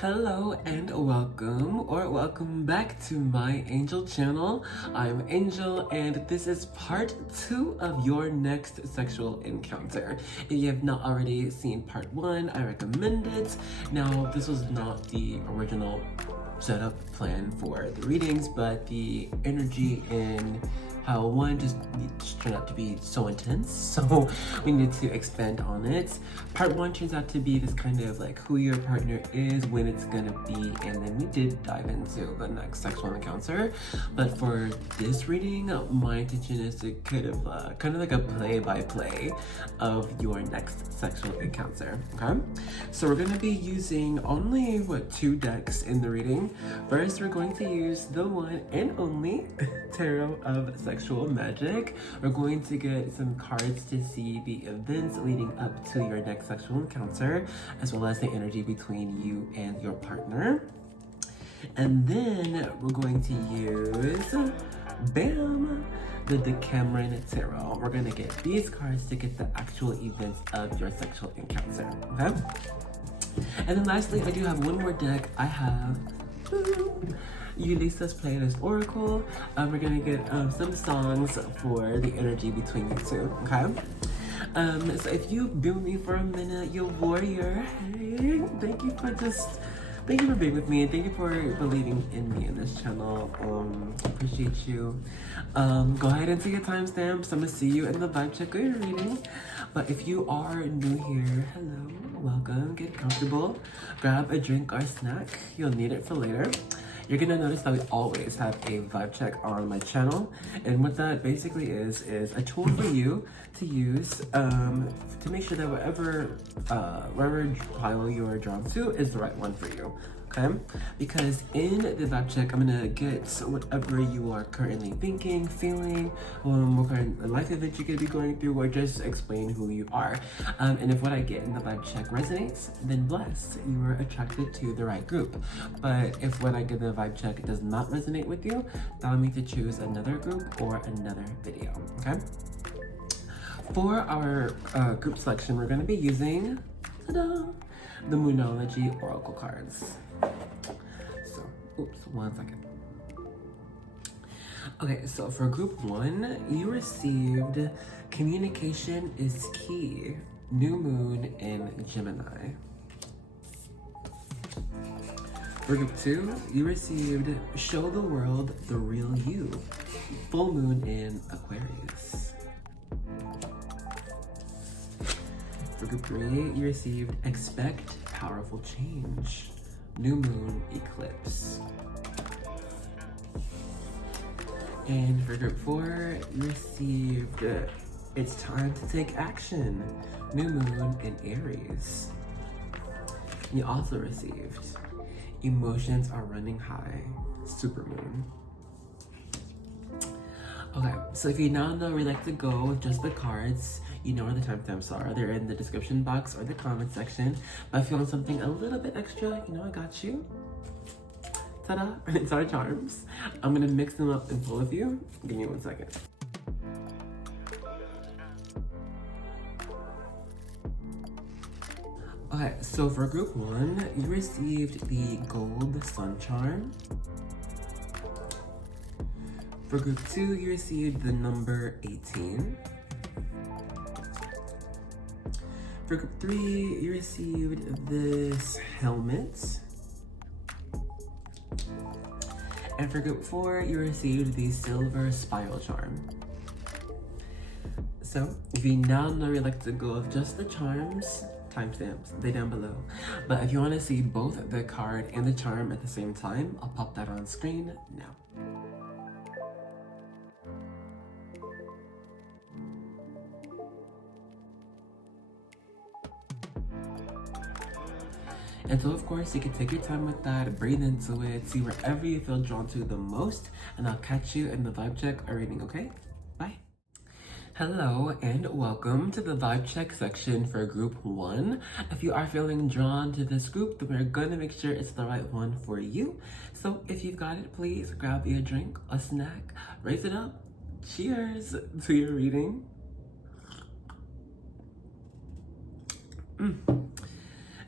Hello and welcome back to my Angel channel. I'm Angel and this is part 2 of your next sexual encounter. If you have not already seen part 1, I recommend it. Now, this was not the original setup plan for the readings, but the energy in how one just turned out to be so intense, so we need to expand on it. Part 1 turns out to be this kind of like who your partner is, when it's gonna be, and then we did dive into the next sexual encounter. But for this reading, my intention is to kind of like a play-by-play of your next sexual encounter, okay? So we're gonna be using only, 2 decks in the reading. First, we're going to use the one and only Tarot of Sexual Magic. We're going to get some cards to see the events leading up to your next sexual encounter, as well as the energy between you and your partner. And then we're going to use, bam, the Decameron Tarot. We're going to get these cards to get the actual events of your sexual encounter, okay? And then lastly, I do have one more deck. I have Ulisa's Playlist Oracle. We're gonna get some songs for the energy between you two, okay? So if you've been with me for a minute, you warrior, hey, thank you for being with me, and thank you for believing in me in this channel. Appreciate you. Go ahead and take your timestamps. I'm gonna see you in the vibe check or reading. But if you are new here, hello, welcome, get comfortable, grab a drink or snack. You'll need it for later. You're gonna notice that we always have a vibe check on my channel, and what that basically is a tool for you to use to make sure that wherever pile you are drawn to is the right one for you. Okay? Because in the vibe check, I'm gonna get whatever you are currently thinking, feeling, what kind of life event you could be going through, or just explain who you are. And if what I get in the vibe check resonates, then blessed, you are attracted to the right group. But if what I get in the vibe check does not resonate with you, allow me to choose another group or another video. Okay? For our group selection, we're gonna be using, ta-da, the Moonology Oracle cards. So, oops, 1 second. Okay, so for group 1, you received Communication is Key, New Moon in Gemini. For group 2, you received Show the World the Real You, Full Moon in Aquarius. For group 3, you received Expect Powerful Change, New Moon Eclipse. And for group 4, you received It's Time to Take Action, New Moon in Aries. You also received Emotions Are Running High, Supermoon. Okay, so if you now know where you like to go with just the cards, you know where the timestamps are. They're in the description box or the comment section. But if you want something a little bit extra, you know I got you. Ta-da! It's our charms. I'm gonna mix them up in full of you. Give me 1 second. Okay, so for group 1, you received the Gold Sun Charm. For group 2, you received the number 18. For group 3, you received this helmet. And for group 4, you received the Silver Spiral Charm. So, if you now know you like to go with just the charms, timestamps, they're down below. But if you want to see both the card and the charm at the same time, I'll pop that on screen now. And so of course you can take your time with that, breathe into it, see wherever you feel drawn to the most, and I'll catch you in the vibe check or reading, okay? Bye. Hello and welcome to the vibe check section for group 1. If you are feeling drawn to this group, then we're gonna make sure it's the right one for you. So if you've got it, please grab you a drink, a snack, raise it up. Cheers to your reading.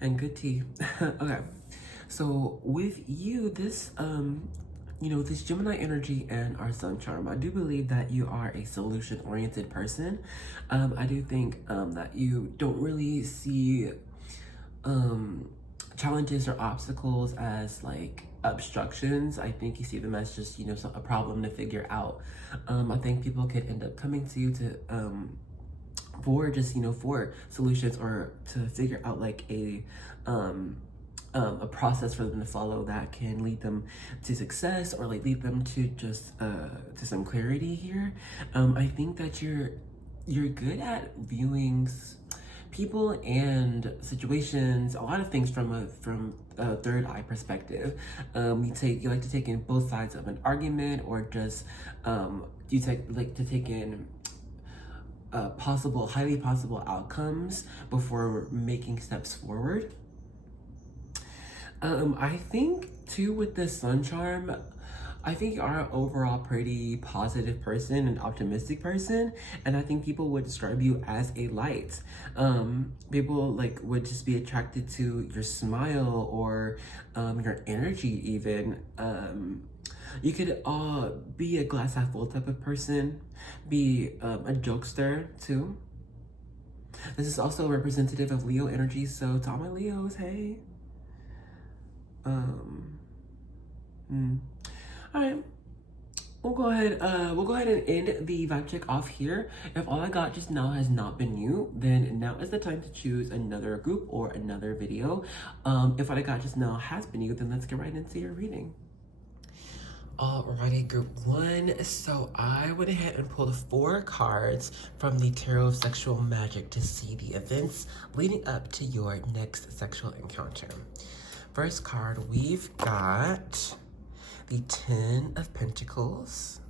And good tea. Okay, So with you, this this Gemini energy and our sun charm, I do believe that you are a solution-oriented person. I do think that you don't really see challenges or obstacles as like obstructions. I think you see them as just, a problem to figure out. I think people could end up coming to you to for just, for solutions or to figure out like a process for them to follow that can lead them to success, or like lead them to just to some clarity here. I think that you're good at viewing people and situations, a lot of things from a third eye perspective. You like to take in both sides of an argument, or just you like to take in highly possible outcomes before making steps forward. I think too with the sun charm, I think you are an overall pretty positive person, an optimistic person, and I think people would describe you as a light. People like would just be attracted to your smile or your energy even. You could be a glass half full type of person, be a jokester too. This is also representative of Leo energy, so to all my Leos, hey. All right. We'll go ahead and end the vibe check off here. If all I got just now has not been you, then now is the time to choose another group or another video. If what I got just now has been you, then let's get right into your reading. Alrighty, group 1. So I went ahead and pulled 4 cards from the Tarot of Sexual Magic to see the events leading up to your next sexual encounter. First card, we've got the 10 of Pentacles.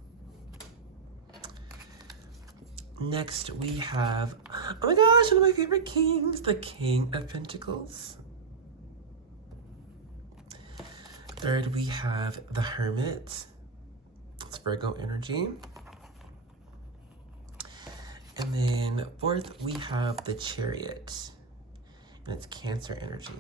Next, we have, oh my gosh, one of my favorite kings, the King of Pentacles. Third, we have the Hermit. It's Virgo energy. And then fourth, we have the Chariot. And it's Cancer energy.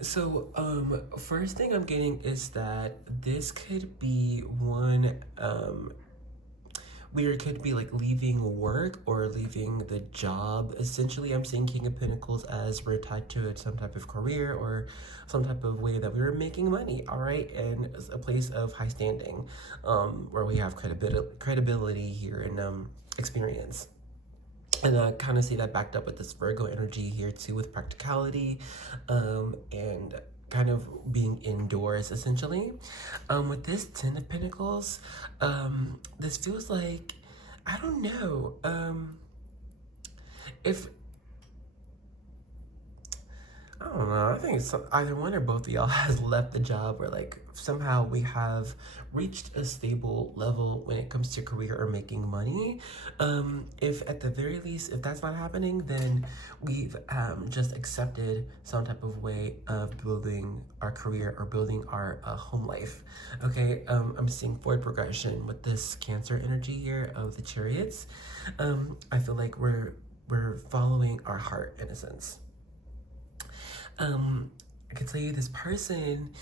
So, first thing I'm getting is that this could be one, where it could be like leaving work or leaving the job. Essentially, I'm seeing King of Pentacles as we're tied to some type of career or some type of way that we were making money, all right? And a place of high standing, where we have credibility here and experience. And I kind of see that backed up with this Virgo energy here too, with practicality and kind of being indoors essentially. With this 10 of Pentacles, this feels like, I don't know, I don't know, I think it's either one or both of y'all has left the job, or like somehow we have reached a stable level when it comes to career or making money. If at the very least, if that's not happening, then we've just accepted some type of way of building our career or building our home life. Okay, I'm seeing forward progression with this Cancer energy here of the Chariots. I feel like we're following our heart in a sense. I can tell you this person,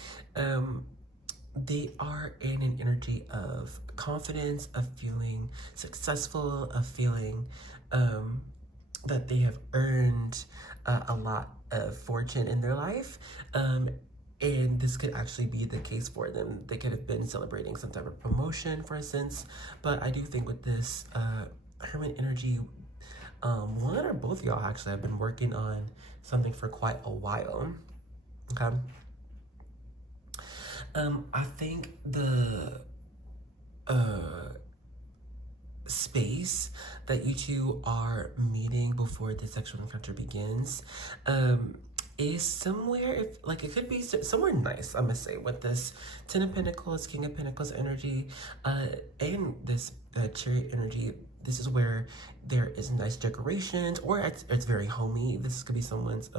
they are in an energy of confidence, of feeling successful, of feeling that they have earned a lot of fortune in their life. And this could actually be the case for them. They could have been celebrating some type of promotion, for instance. But I do think with this Hermit energy, one or both of y'all actually have been working on something for quite a while. Okay. I think the space that you two are meeting before the sexual encounter begins is somewhere, it could be somewhere nice, I must say, with this 10 of Pentacles, King of Pentacles energy, and this Chariot energy. this is where there is nice decorations, or it's very homey. This could be someone's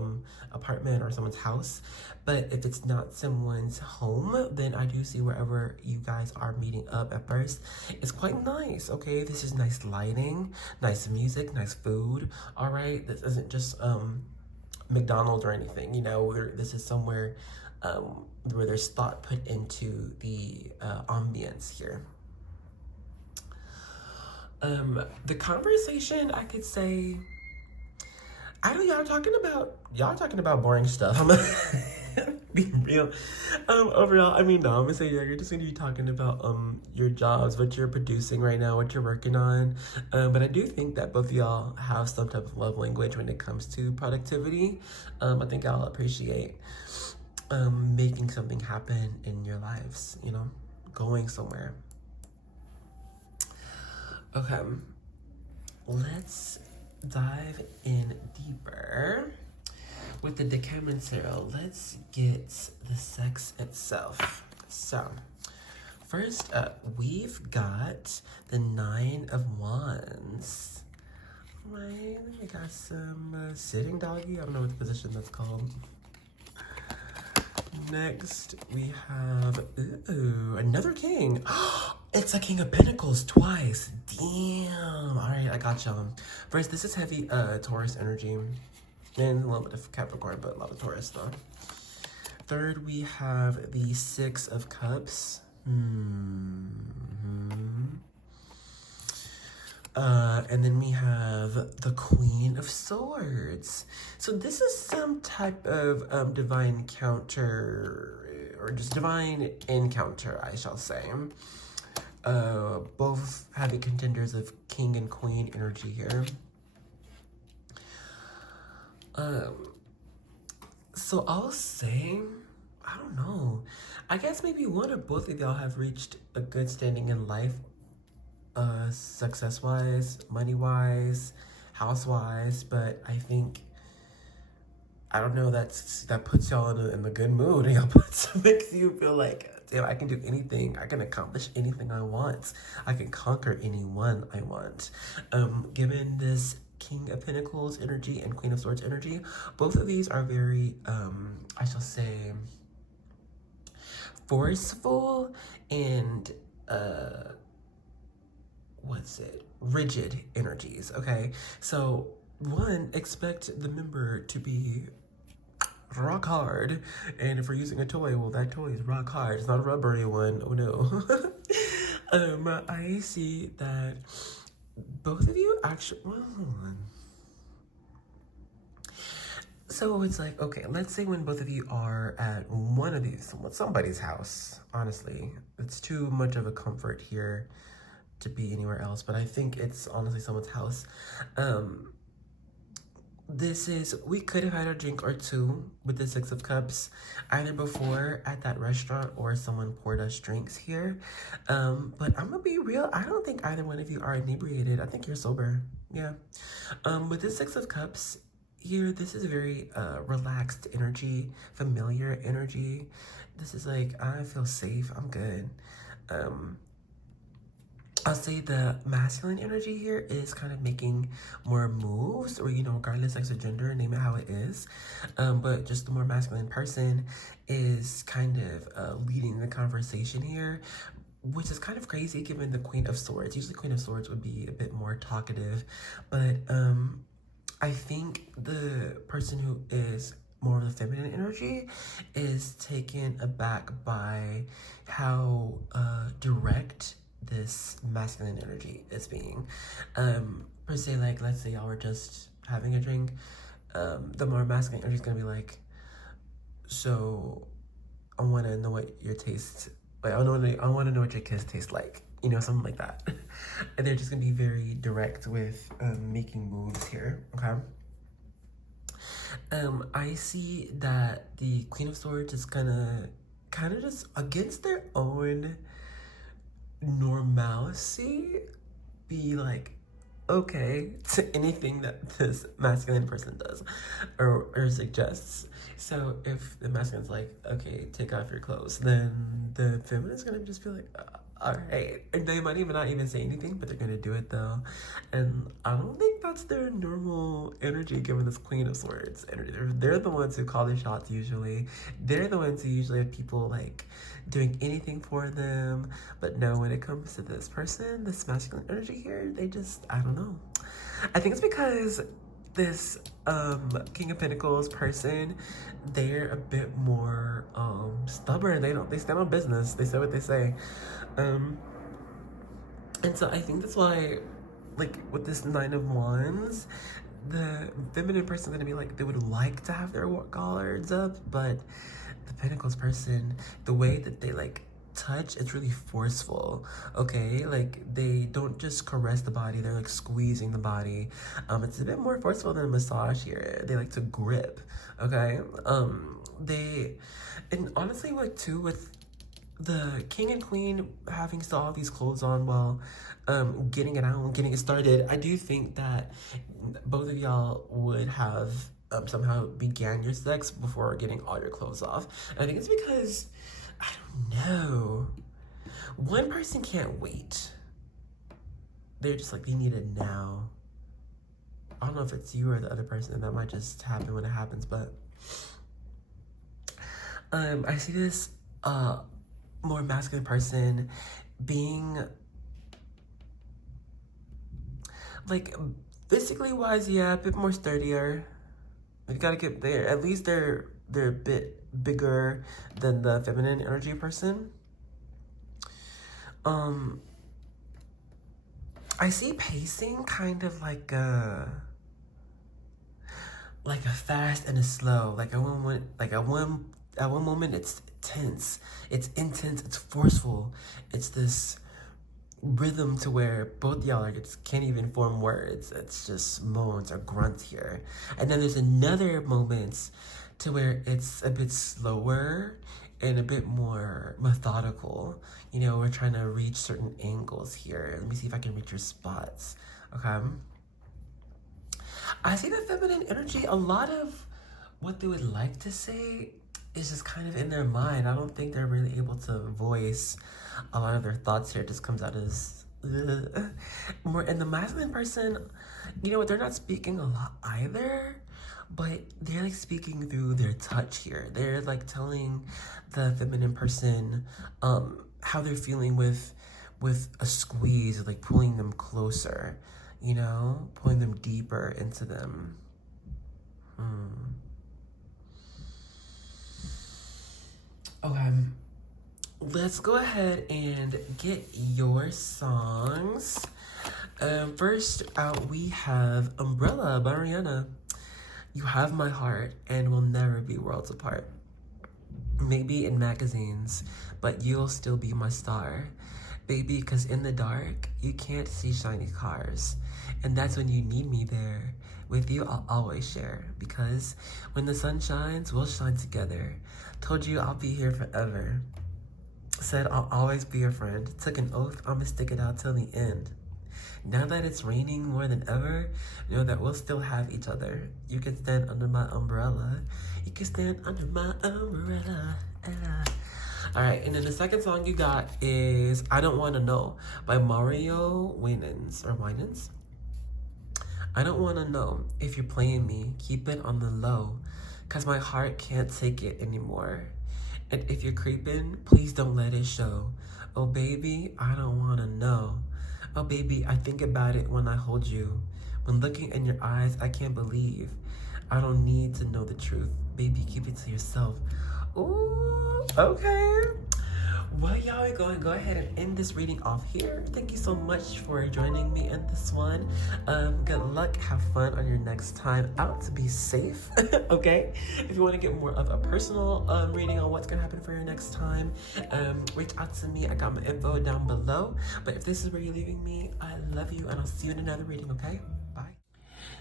apartment or someone's house. But if it's not someone's home, then I do see wherever you guys are meeting up at first, it's quite nice, okay? This is nice lighting, nice music, nice food, all right? This isn't just McDonald's or anything, you know. This is somewhere where there's thought put into the ambience here. The conversation, I could say, I know y'all talking about boring stuff. I'm gonna be real. Overall, I mean, no, I'm gonna say, yeah, you're just gonna be talking about your jobs, what you're producing right now, what you're working on. But I do think that both of y'all have some type of love language when it comes to productivity. I think I'll appreciate making something happen in your lives, you know, going somewhere. Okay, let's dive in deeper with the Decameron Tarot. Let's get the sex itself. So, first up, we've got the Nine of Wands. Right, we got some sitting doggy. I don't know what the position that's called. Next, we have, ooh, another king. It's a King of Pentacles twice. Damn. All right, I got y'all. First, this is heavy Taurus energy. And a little bit of Capricorn, but a lot of Taurus though. Third, we have the Six of Cups. And then we have the Queen of Swords. So this is some type of divine encounter, or just divine encounter, I shall say. Both heavy contenders of King and Queen energy here. So I'll say, I don't know. I guess maybe one or both of y'all have reached a good standing in life. Success-wise, money-wise, house-wise, but I think, I don't know, that puts y'all in a good mood, and makes you feel like, damn, I can do anything, I can accomplish anything I want, I can conquer anyone I want. Given this King of Pentacles energy and Queen of Swords energy, both of these are very, I shall say, forceful and, rigid energies, okay? So, one, expect the member to be rock hard, and if we're using a toy, well, that toy is rock hard. It's not a rubbery one, oh no. I see that both of you actually, well, hold on. So it's like, okay, let's say when both of you are at one of these, somebody's house, honestly, it's too much of a comfort here to be anywhere else, but I think it's honestly someone's house. We could have had a drink or two with the Six of Cups, either before at that restaurant or someone poured us drinks here. But I'm gonna be real, I don't think either one of you are inebriated. I think you're sober, yeah. With the Six of Cups here, this is very relaxed energy, familiar energy. This is like, I feel safe, I'm good. I'll say the masculine energy here is kind of making more moves, or, you know, regardless sex or gender, name it how it is. But just the more masculine person is kind of leading the conversation here, which is kind of crazy given the Queen of Swords. Usually Queen of Swords would be a bit more talkative, but I think the person who is more of the feminine energy is taken aback by how direct this masculine energy is being. Per se, like, let's say y'all were just having a drink, the more masculine energy is gonna be like, so I want to know what your taste, like, I want to know what your kiss tastes like, you know, something like that. And they're just gonna be very direct with making moves here, okay? I see that the Queen of Swords is kind of just against their own normalcy, be like, okay to anything that this masculine person does or suggests. So if the masculine's like, okay, take off your clothes, then the feminine's gonna just be like, All right, and they might even not even say anything, but they're gonna do it though. And I don't think that's their normal energy, given this Queen of Swords energy. They're the ones who call the shots usually. They're the ones who usually have people like doing anything for them. But no, when it comes to this person, this masculine energy here, they just, I don't know. I think it's because this King of Pentacles person, they're a bit more stubborn. They stand on business. They say what they say. And so I think that's why, like, with this Nine of Wands, the feminine person's gonna be like, they would like to have their guards up, but the Pentacles person, the way that they like touch, it's really forceful. Okay, like they don't just caress the body, they're like squeezing the body. It's a bit more forceful than a massage here. They like to grip. Okay, and honestly, like too, with the king and queen having still all these clothes on while getting it out, getting it started, I do think that both of y'all would have somehow began your sex before getting all your clothes off. And I think it's because, I don't know, one person can't wait. They're just like, they need it now. I don't know if it's you or the other person, and that might just happen when it happens, but I see this more masculine person being like physically wise, yeah, a bit more sturdier. You gotta get there. At least they're a bit bigger than the feminine energy person. I see pacing kind of like a fast and a slow. Like at one moment it's tense, it's intense, it's forceful. It's this rhythm to where both y'all can't even form words. It's just moans or grunts here. And then there's another moments to where it's a bit slower and a bit more methodical. You know, we're trying to reach certain angles here. Let me see if I can reach your spots. Okay. I see the feminine energy, a lot of what they would like to say is just kind of in their mind. I don't think they're really able to voice a lot of their thoughts here. It just comes out as more. And the masculine person, you know what, they're not speaking a lot either, but they're like speaking through their touch here. They're like telling the feminine person how they're feeling with a squeeze, like pulling them closer, you know, pulling them deeper into them. Okay, let's go ahead and get your songs. First out, we have Umbrella by Rihanna. You have my heart and we'll never be worlds apart. Maybe in magazines, but you'll still be my star. Baby, cause in the dark, you can't see shiny cars. And that's when you need me there. With you, I'll always share. Because when the sun shines, we'll shine together. Told you I'll be here forever. Said I'll always be your friend. Took an oath, I'ma stick it out till the end. Now that it's raining more than ever, know that we'll still have each other. You can stand under my umbrella. You can stand under my umbrella. Alright, and then the second song you got is I Don't Wanna Know by Mario Winans. I don't wanna know if you're playing me. Keep it on the low, cause my heart can't take it anymore. And if you're creeping, please don't let it show. Oh baby, I don't wanna know. Oh baby, I think about it when I hold you. When looking in your eyes, I can't believe. I don't need to know the truth. Baby, keep it to yourself. Ooh, okay. Well, y'all, we're going to go ahead and end this reading off here. Thank you so much for joining me in this one. Good luck. Have fun on your next time out. To be safe, okay? If you want to get more of a personal reading on what's going to happen for your next time, reach out to me. I got my info down below. But if this is where you're leaving me, I love you, and I'll see you in another reading, okay? Bye.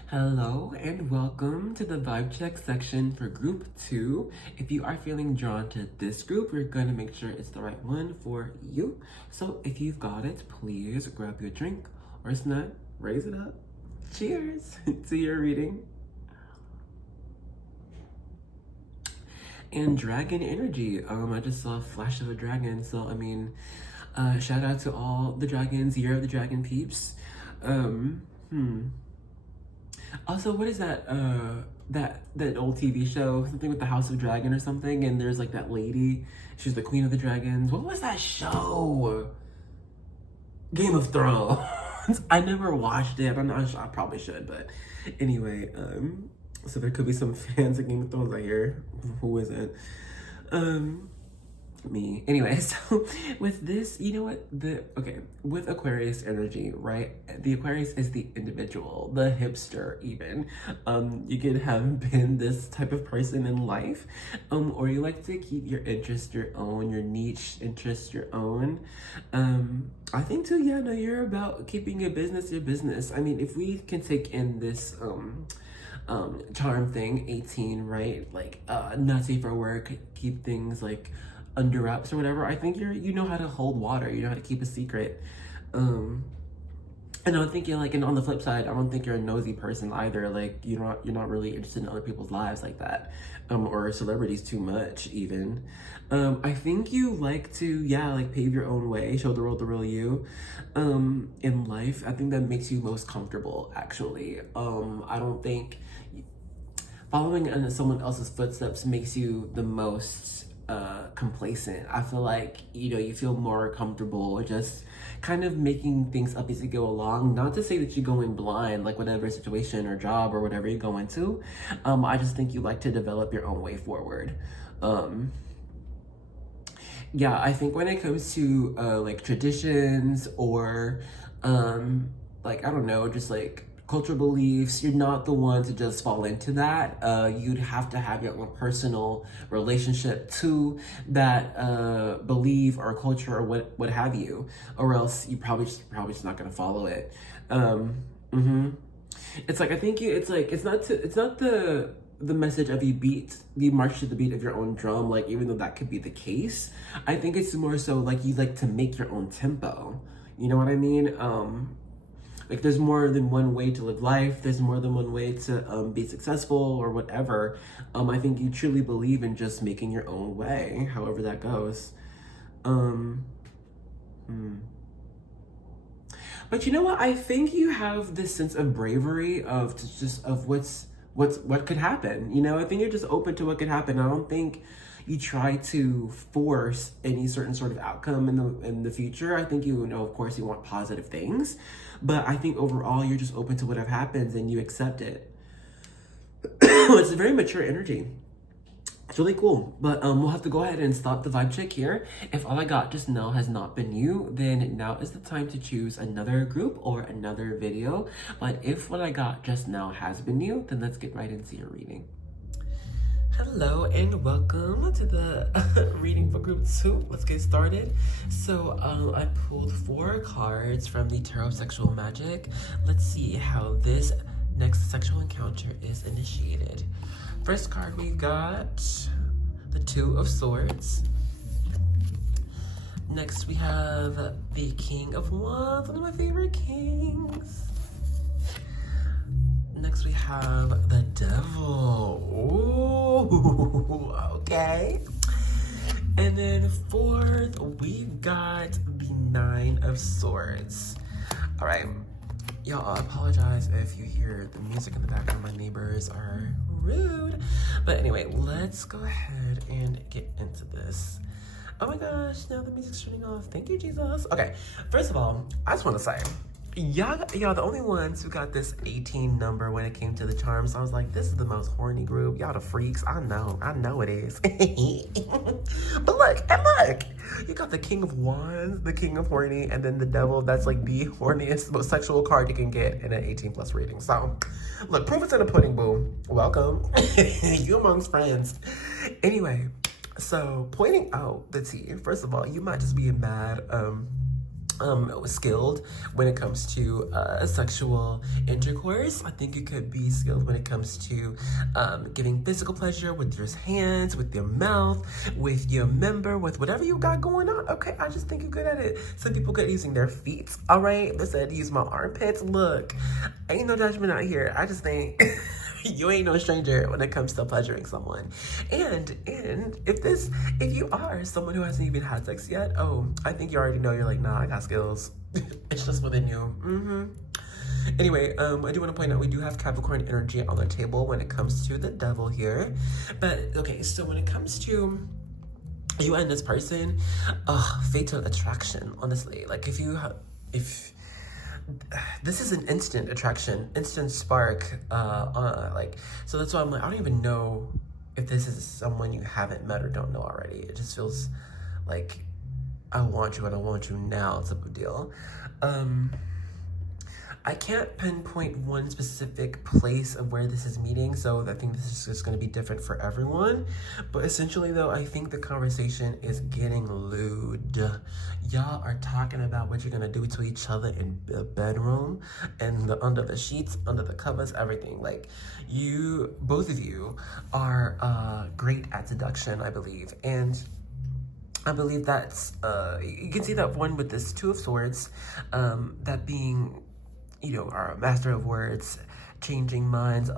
Hello and welcome to the vibe check section for group 2. If you are feeling drawn to this group, we're going to make sure it's the right one for you. So if you've got it, please grab your drink or snack, raise it up. Cheers to your reading. And dragon energy. I just saw a flash of a dragon, so I mean, Shout out to all the dragons, Year of the Dragon peeps. Also, what is that, that old TV show? Something with the House of Dragon or something, and there's like that lady, she's the queen of the dragons. What was that show? Game of Thrones. I never watched it. I'm not sure. I probably should, but anyway, so there could be some fans of Game of Thrones out here. Who isn't? Me. Anyway, so with this, you know what? With Aquarius energy, right? The Aquarius is the individual, the hipster even. You could have been this type of person in life, or you like to keep your interest your own, your niche interest your own. I think too, yeah, no, you're about keeping your business. I mean, if we can take in this, charm thing, 18, right? Like, not safe for work, keep things like under wraps or whatever. I think you know how to hold water, you know how to keep a secret. And I don't think you're like, and on the flip side, I don't think you're a nosy person either. Like, you're not really interested in other people's lives like that, or celebrities too much even. I think you like to, yeah, like pave your own way, show the world the real you, in life. I think that makes you most comfortable, actually. I don't think following in someone else's footsteps makes you the most complacent. I feel like, you feel more comfortable just kind of making things up as you go along. Not to say that you go in blind, like whatever situation or job or whatever you go into. I just think you like to develop your own way forward. Yeah, I think when it comes to like traditions or like, I don't know, just like cultural beliefs, you're not the one to just fall into that. You'd have to have your own personal relationship to that belief or culture or what have you, or else you probably just not gonna follow it. It's like, I think it's not the message of you march to the beat of your own drum, like, even though that could be the case. I think it's more so like you like to make your own tempo. You know what I mean? Like, there's more than one way to live life. There's more than one way to be successful or whatever. I think you truly believe in just making your own way, however that goes. But you know what? I think you have this sense of bravery of what could happen. I think you're just open to what could happen. I don't think you try to force any certain sort of outcome in the future. I think of course you want positive things, but I think overall you're just open to whatever happens and you accept it. It's a very mature energy. It's really cool, but we'll have to go ahead and stop the vibe check here. If all I got just now has not been you, then now is the time to choose another group or another video. But if what I got just now has been you, then let's get right into your reading. Hello and welcome to the reading for group 2. Let's get started. So I pulled 4 cards from the Tarot of Sexual Magic. Let's see how this next sexual encounter is initiated. First card we got the 2 of Swords. Next we have the King of Wands, one of my favorite kings. Next we have the Devil. Ooh, okay. And then 4th, we've got the 9 of Swords. All right, y'all, I apologize if you hear the music in the background. My neighbors are rude. But anyway, let's go ahead and get into this. Oh my gosh, now the music's turning off. Thank you, Jesus. Okay, first of all, I just want to say, y'all the only ones who got this 18 number when it came to the charms. I was like, this is the most horny group. Y'all the freaks. I know it is. But look, you got the King of Wands, the King of Horny, and then the Devil. That's like the horniest, most sexual card you can get in an 18 plus rating. So look, proof is in the pudding, boo. Welcome. You amongst friends. Anyway, so pointing out the tea, first of all, you might just be mad skilled when it comes to sexual intercourse. I think you could be skilled when it comes to giving physical pleasure with your hands, with your mouth, with your member, with whatever you got going on. Okay, I just think you're good at it. Some people good at using their feet. All right, they said use my armpits. Look, ain't no judgment out here. I just think You ain't no stranger when it comes to pleasuring someone. And if you are someone who hasn't even had sex yet, oh, I think you already know. You're like, nah, I got skills. It's just within you. Anyway, I do want to point out we do have Capricorn energy on the table when it comes to the devil here. But okay, so when it comes to you and this person, fatal attraction, honestly. Like if this is an instant attraction, instant spark, like, so that's why I'm like, I don't even know if this is someone you haven't met or don't know already. It just feels like I want you and I want you now type of deal. I can't pinpoint one specific place of where this is meeting, so I think this is just going to be different for everyone. But essentially, though, I think the conversation is getting lewd. Y'all are talking about what you're going to do to each other in the bedroom and under the sheets, under the covers, everything. Like, both of you are great at seduction, I believe. And I believe that's, you can see that one with this Two of Swords, that being, you know, our master of words, changing minds,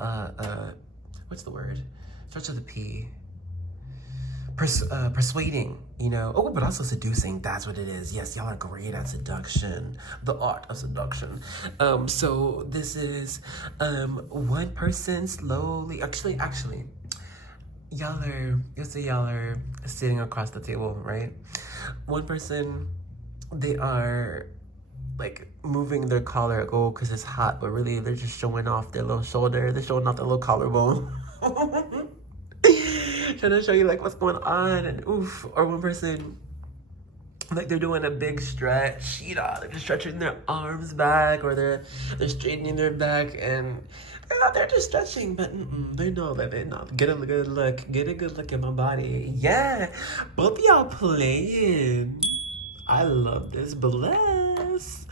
what's the word? Starts with a P. Persuading, you know. Oh, but also seducing, that's what it is. Yes, y'all are great at seduction. The art of seduction. So this is, one person slowly, actually, y'all are sitting across the table, right? One person, they are like moving their collar, because it's hot, but really they're just showing off their little shoulder. They're showing off their little collarbone. Trying to show you like what's going on, and oof. Or one person, like they're doing a big stretch, you know, they're just stretching their arms back, or they're straightening their back, and they're just stretching, but they know that they're not. Get a good look at my body. Yeah, both of y'all playing. I love this. Bless.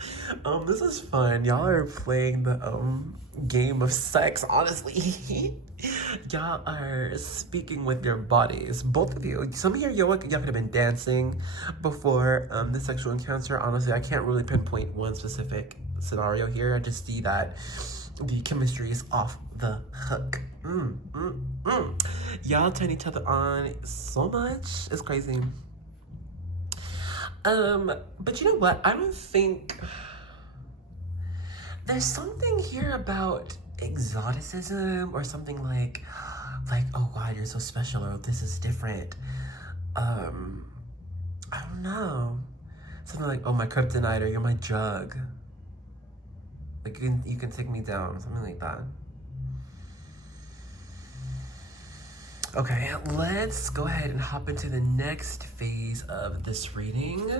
This is fun. Y'all are playing the game of sex, honestly. Y'all are speaking with your bodies. Both of you. Some of y'all could have been dancing before the sexual encounter. Honestly, I can't really pinpoint one specific scenario here. I just see that the chemistry is off the hook. Y'all turn each other on so much. It's crazy. But you know what? I don't think there's something here about exoticism or something like, oh God, you're so special, or this is different. I don't know. Something like, oh, my kryptonite, or you're my drug. Like you can take me down, something like that. Okay, let's go ahead and hop into the next phase of this reading.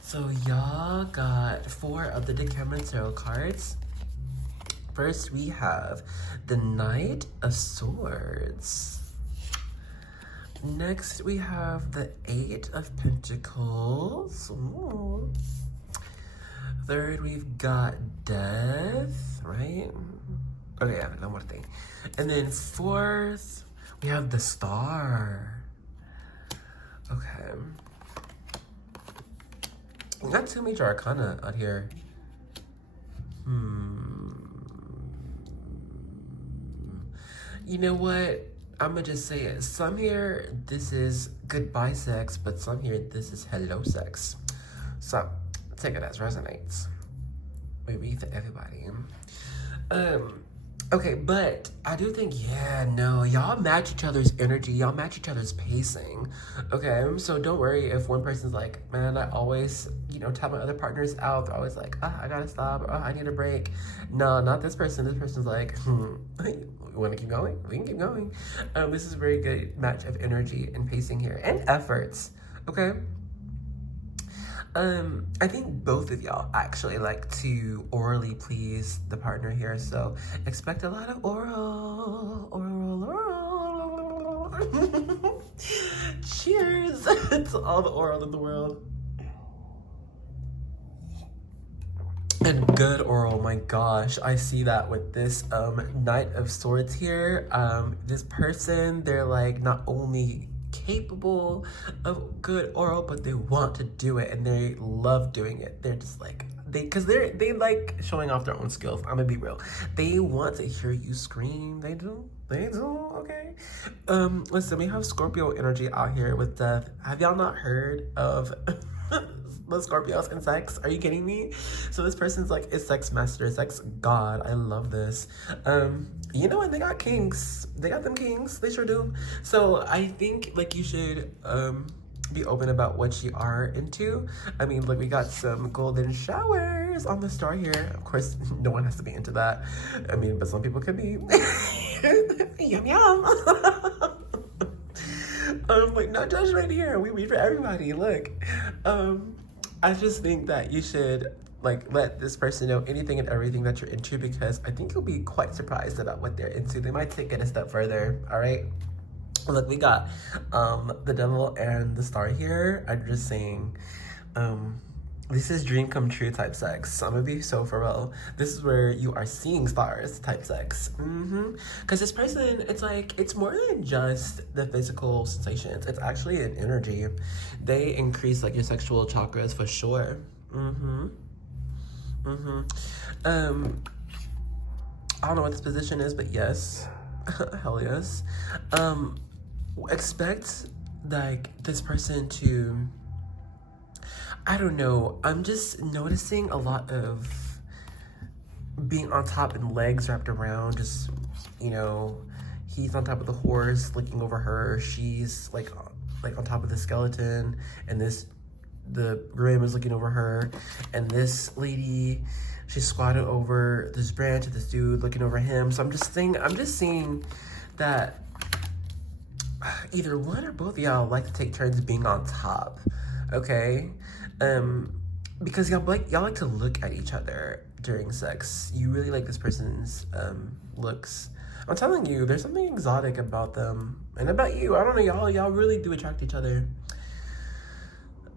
So y'all got 4 of the Decameron Tarot cards. First, we have the Knight of Swords. Next, we have the 8 of Pentacles. Ooh. Third, we've got Death, right? Okay, yeah, no more thing. And then fourth, we have the Star. Okay. We got 2 major arcana out here. You know what? I'm gonna just say it. Some here, this is goodbye sex, but some here, this is hello sex. So, take it as resonates. We read for everybody. Okay, but I do think, y'all match each other's energy. Y'all match each other's pacing. Okay, so don't worry if one person's like, man, I always, tell my other partners out. They're always like, I gotta stop, or I need a break. No, not this person. This person's like, you wanna keep going? We can keep going. This is a very good match of energy and pacing here, and efforts, okay? I think both of y'all actually like to orally please the partner here, so expect a lot of oral. Cheers to all the oral in the world. And good oral, my gosh, I see that with this Knight of Swords here. This person, they're like not only capable of good oral, but they want to do it and they love doing it. They're just like, they like showing off their own skills. I'm gonna be real. They want to hear you scream. They do. Okay. Listen, we have Scorpio energy out here with death. Have y'all not heard of the Scorpios and sex? Are you kidding me? So this person's like a sex master, sex god. I love this. You know what? They got kinks. They got them kinks. They sure do. So I think like you should be open about what you are into. I mean, look, we got some golden showers on the star here. Of course, no one has to be into that. I mean, but some people could be. Yum yum. Like, no judgment here. We read for everybody. Look, I just think that you should like let this person know anything and everything that you're into, because I think you'll be quite surprised about what they're into. They might take it a step further. All right. Look, we got the devil and the star here. I'm just saying, this is dream come true type sex. I'm gonna be so for real. This is where you are seeing stars type sex. Because this person, it's like, it's more than just the physical sensations. It's actually an energy. They increase like your sexual chakras for sure. I don't know what this position is, but yes. Hell yes. Expect like this person to, I don't know, I'm just noticing a lot of being on top and legs wrapped around, just, you know, he's on top of the horse looking over her, she's like on top of the skeleton, and the groom is looking over her, and this lady, she's squatted over this branch of this dude looking over him. So I'm just seeing that either one or both of y'all like to take turns being on top, okay? Because y'all like to look at each other during sex. You really like this person's looks. I'm telling you, there's something exotic about them and about you. I don't know, y'all really do attract each other.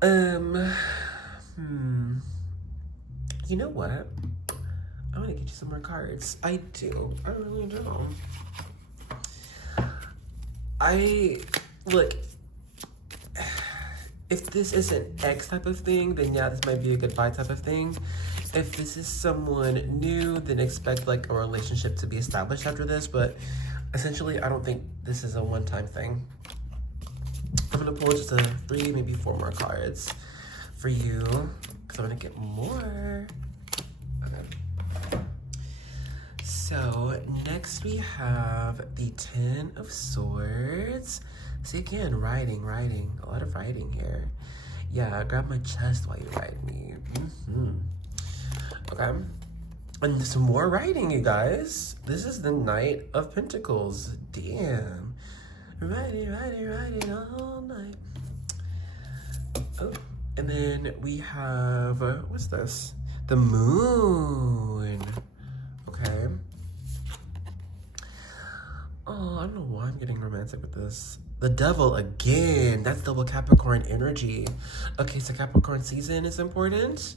You know what? I want to get you some more cards. I do. I really do. Look, if this is an X type of thing, then yeah, this might be a goodbye type of thing. If this is someone new, then expect like a relationship to be established after this. But essentially, I don't think this is a one-time thing. I'm gonna pull just 3, maybe 4 more cards for you, because I'm gonna get more. Okay. So next we have the 10 of Swords. See, again, writing, a lot of writing here. Yeah, grab my chest while you write me. Okay, and some more writing, you guys. This is the Knight of Pentacles. Damn, writing all night. Oh, and then we have what's this? The Moon. Okay. Oh, I don't know why I'm getting romantic with this. The Devil again. That's double Capricorn energy. Okay, so Capricorn season is important.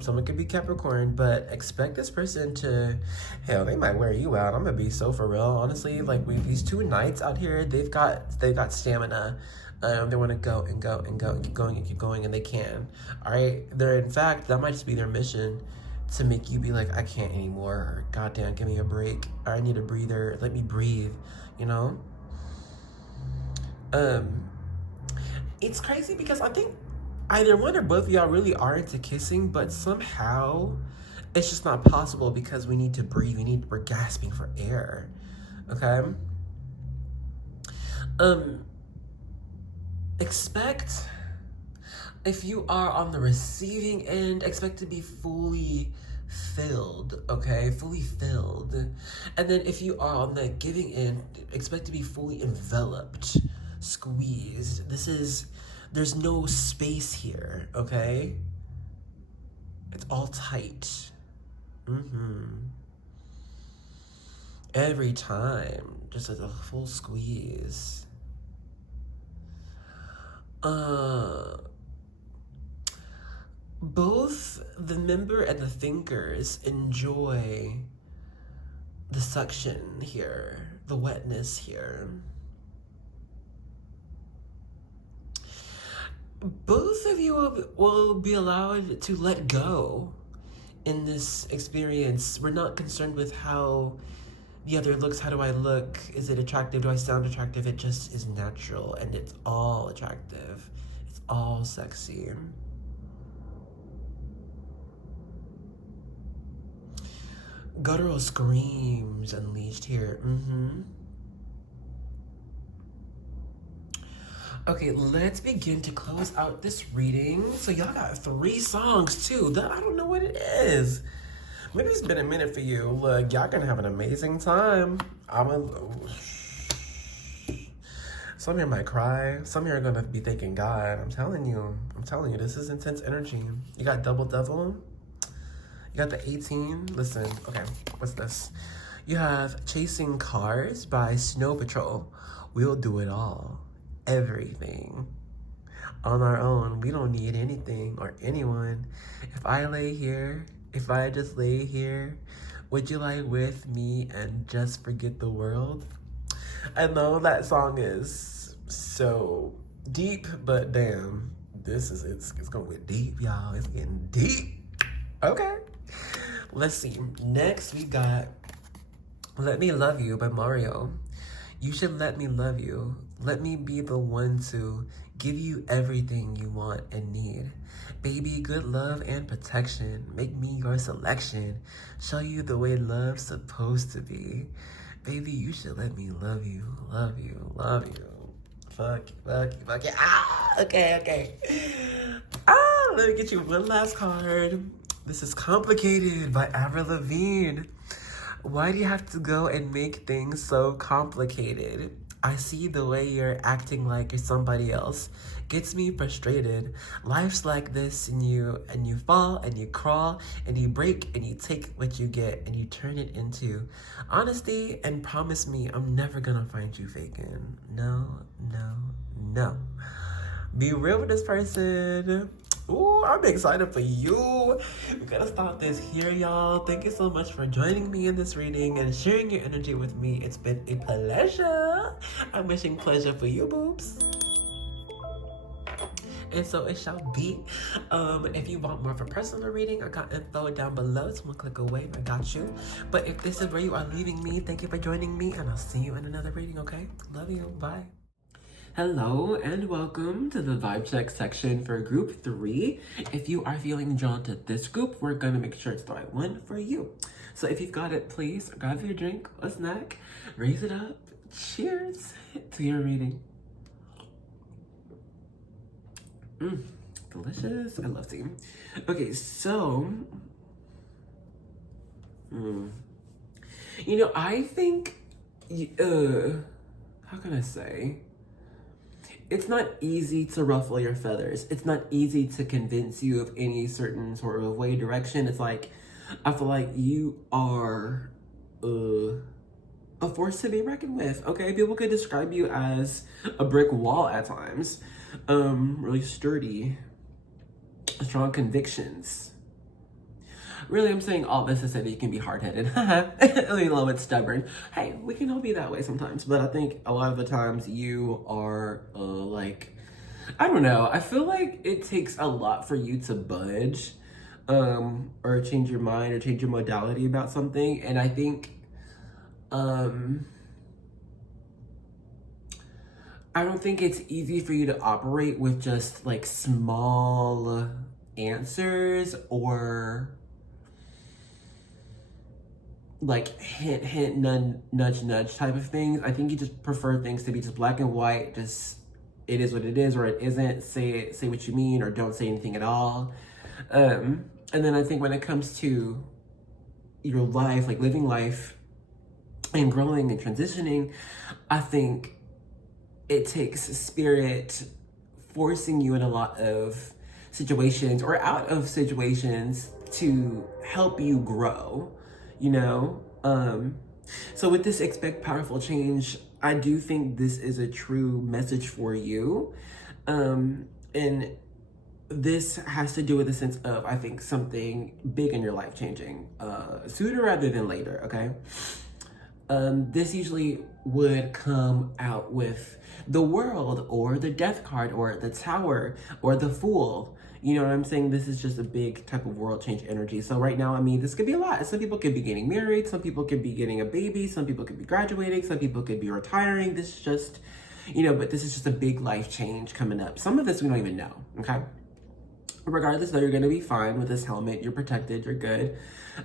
Someone could be Capricorn, but expect this person to, hell, they might wear you out. I'm gonna be so for real, honestly. Like, these 2 knights out here, they've got stamina. They want to go and go and go and keep going and keep going, and they can. All right, in fact, that might just be their mission, to make you be like, I can't anymore, or goddamn, give me a break, or I need a breather, let me breathe, you know? It's crazy because I think either one or both of y'all really are into kissing, but somehow it's just not possible because we need to breathe, we're gasping for air, okay? Expect, if you are on the receiving end, expect to be fully filled, okay? Fully filled. And then if you are on the giving end, expect to be fully enveloped, squeezed. There's no space here, okay? It's all tight. Every time, just like a full squeeze. Both the member and the thinkers enjoy the suction here, the wetness here. Both of you will be allowed to let go in this experience. We're not concerned with how the other looks. How do I look? Is it attractive? Do I sound attractive? It just is natural, and it's all attractive. It's all sexy. Guttural screams unleashed here. Okay, let's begin to close out this reading. So y'all got 3 songs too. I don't know what it is. Maybe it's been a minute for you. Look, y'all gonna have an amazing time. Some here might cry. Some here are gonna be thanking God. I'm telling you, this is intense energy. You got Double Devil. You got the 18. Listen, okay, what's this? You have Chasing Cars by Snow Patrol. We'll do it all. Everything. On our own. We don't need anything or anyone. If I just lay here, would you lie with me and just forget the world? I know that song is so deep, but damn, it's gonna get deep, y'all. It's getting deep. Okay. Let's see. Next we got Let Me Love You by Mario. You should let me love you. Let me be the one to give you everything you want and need. Baby, good love and protection. Make me your selection. Show you the way love's supposed to be. Baby, you should let me love you, love you, love you. Fuck you. Okay. Let me get you one last card. This is Complicated by Avril Lavigne. Why do you have to go and make things so complicated? I see the way you're acting like you're somebody else. Gets me frustrated. Life's like this, and you fall and you crawl and you break and you take what you get and you turn it into honesty and promise me I'm never gonna find you faking. No. Be real with this person. Ooh, I'm excited for you. We're gonna start this here, y'all. Thank you so much for joining me in this reading and sharing your energy with me. It's been a pleasure. I'm wishing pleasure for you, boobs. And so it shall be. If you want more of a personal reading, I got info down below. It's one click away. I got you. But if this is where you are leaving me, thank you for joining me, and I'll see you in another reading, okay? Love you. Bye. Hello and welcome to the vibe check section for group 3. If you are feeling drawn to this group, we're gonna make sure it's the right one for you. So if you've got it, please grab your drink, a snack, raise it up. Cheers to your reading. Delicious. I love tea. Okay, so I think how can I say? It's not easy to ruffle your feathers. It's not easy to convince you of any certain sort of way, direction. It's like, I feel like you are a force to be reckoned with, okay? People could describe you as a brick wall at times. Really sturdy, strong convictions. Really, I'm saying all this to say that you can be hard-headed, a little bit stubborn. Hey, we can all be that way sometimes, but I think a lot of the times you are, I don't know. I feel like it takes a lot for you to budge, or change your mind or change your modality about something, and I think, I don't think it's easy for you to operate with just, like, small answers or like hint, nudge type of things. I think you just prefer things to be just black and white, just it is what it is or it isn't. Say what you mean or don't say anything at all. And then I think when it comes to your life, like living life and growing and transitioning, I think it takes spirit forcing you in a lot of situations or out of situations to help you grow, you know? So with this expect powerful change, I do think this is a true message for you. And this has to do with a sense of, I think, something big in your life changing, sooner rather than later, okay? This usually would come out with the World or the Death card or the Tower or the Fool. You know what I'm saying? This is just a big type of world change energy. So right now, I mean, this could be a lot. Some people could be getting married. Some people could be getting a baby. Some people could be graduating. Some people could be retiring. This is just, you know, but this is just a big life change coming up. Some of this we don't even know, okay? Regardless, though, you're going to be fine with this helmet. You're protected. You're good.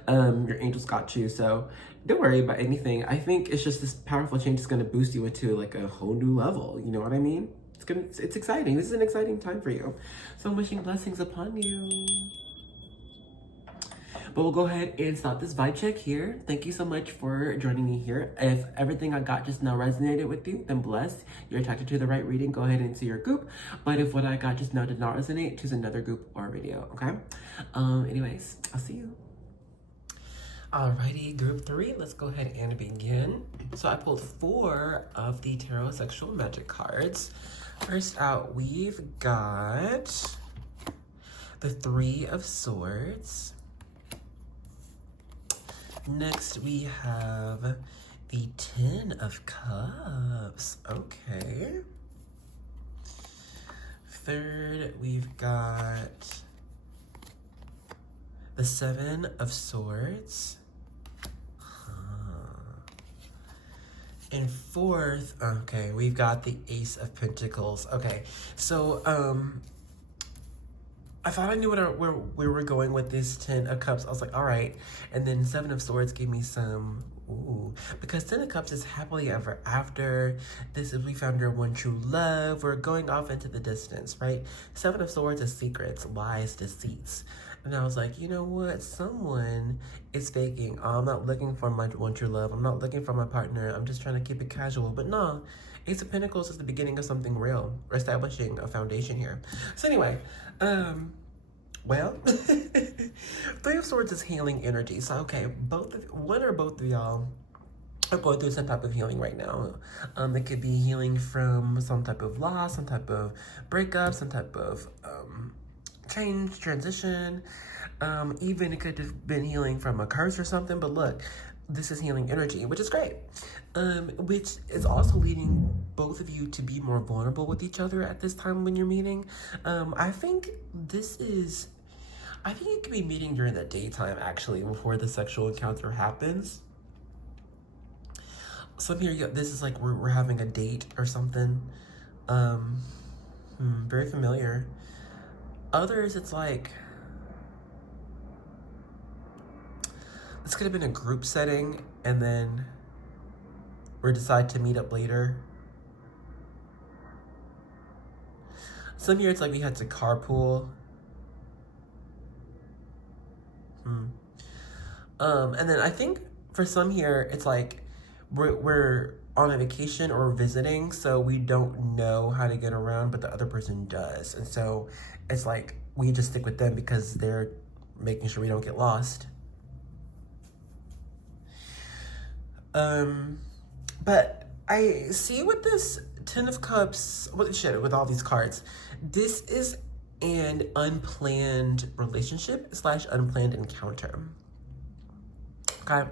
Your angels got you. So don't worry about anything. I think it's just this powerful change is going to boost you into like a whole new level. You know what I mean? It's exciting. This is an exciting time for you. So I'm wishing blessings upon you. But we'll go ahead and stop this vibe check here. Thank you so much for joining me here. If everything I got just now resonated with you, then blessed. You're attracted to the right reading, go ahead and see your group. But if what I got just now did not resonate, choose another group or video, okay? Anyways, I'll see you. Alrighty, group 3, let's go ahead and begin. So I pulled 4 of the Tarot Sexual Magic cards. First out, we've got the 3 of Swords. Next, we have the 10 of Cups. Okay. Third, we've got the 7 of Swords. And fourth, okay, we've got the Ace of Pentacles. Okay, so I thought I knew where we were going with this 10 of Cups. I was like, all right. And then 7 of Swords gave me some, ooh. Because 10 of Cups is happily ever after. This is, we found our one true love. We're going off into the distance, right? 7 of Swords is secrets, lies, deceits. And I was like, you know what? Someone is faking. Oh, I'm not looking for my one true love. I'm not looking for my partner. I'm just trying to keep it casual. But no, Ace of Pentacles is the beginning of something real. We're establishing a foundation here. So anyway, well, 3 of Swords is healing energy. So, okay, one or both of y'all are going through some type of healing right now. It could be healing from some type of loss, some type of breakup, some type of change, transition. Even it could have been healing from a curse or something. But look, this is healing energy, which is great. Which is also leading both of you to be more vulnerable with each other at this time when you're meeting. I think you could be meeting during the daytime, actually, before the sexual encounter happens. Some here, this is like we're having a date or something. Very familiar. Others, it's like, this could have been a group setting, and then we decide to meet up later. Some here, it's like we had to carpool. And then I think for some here, it's like we're on a vacation or visiting, so we don't know how to get around, but the other person does. And so it's like we just stick with them because they're making sure we don't get lost. But I see with this 10 of Cups, with all these cards, this is an unplanned relationship / unplanned encounter. Okay.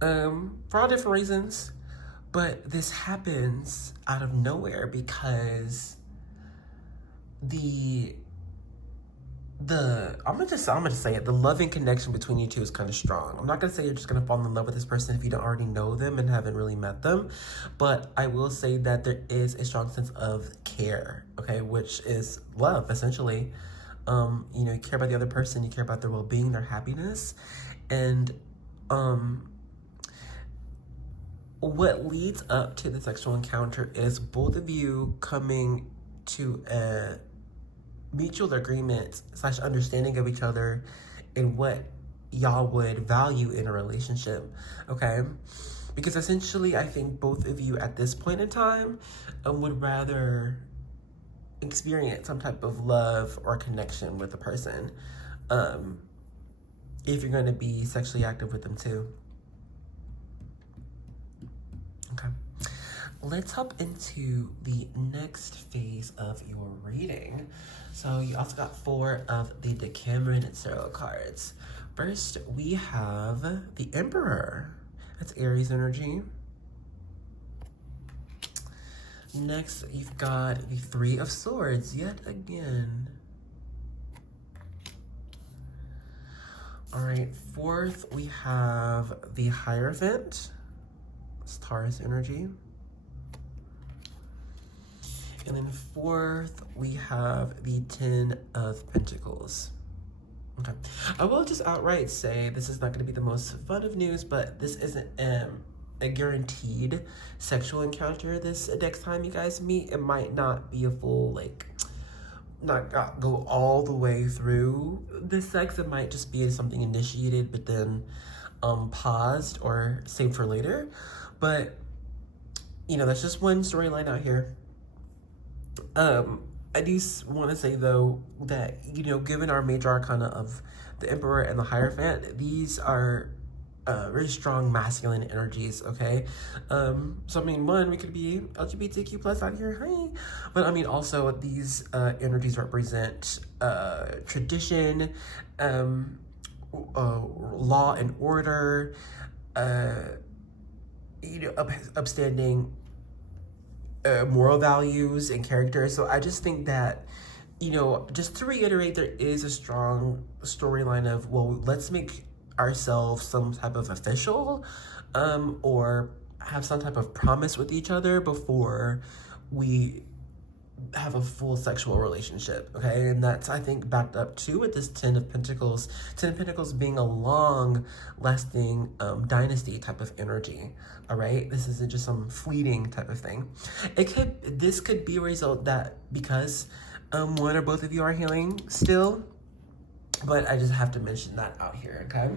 For all different reasons, but this happens out of nowhere because I'm gonna just say it, the loving connection between you two is kind of strong. I'm not gonna say you're just gonna fall in love with this person if you don't already know them and haven't really met them, but I will say that there is a strong sense of care, okay, which is love, essentially. You know, you care about the other person, you care about their well-being, their happiness, and what leads up to the sexual encounter is both of you coming to a mutual agreement / understanding of each other and what y'all would value in a relationship, okay? Because essentially, I think both of you at this point in time would rather experience some type of love or connection with a person if you're going to be sexually active with them too. Okay. Let's hop into the next phase of your reading. So you also got 4 of the Decameron Tarot cards. First, we have the Emperor. That's Aries energy. Next, you've got the 3 of Swords, yet again. All right, fourth, we have the Hierophant. It's Taurus energy. And then fourth, we have the Ten of Pentacles. Okay. I will just outright say this is not going to be the most fun of news, but this isn't a guaranteed sexual encounter this next time you guys meet. It might not be a full, like, not go all the way through the sex. It might just be something initiated but then paused or saved for later. But, you know, that's just one storyline out here. I do want to say, though, that, you know, given our major arcana of the Emperor and the Hierophant, these are very strong masculine energies, okay? So, I mean, one, we could be LGBTQ plus out here, hi. But, I mean, also, these energies represent tradition, law and order, you know, upstanding moral values and character. So I just think that, you know, just to reiterate, there is a strong storyline of, well, let's make ourselves some type of official or have some type of promise with each other before we have a full sexual relationship, okay? And that's, I think, backed up too with this Ten of Pentacles. Ten of Pentacles being a long-lasting dynasty type of energy, all right? This isn't just some fleeting type of thing. This could be a result that because one or both of you are healing still, but I just have to mention that out here, okay?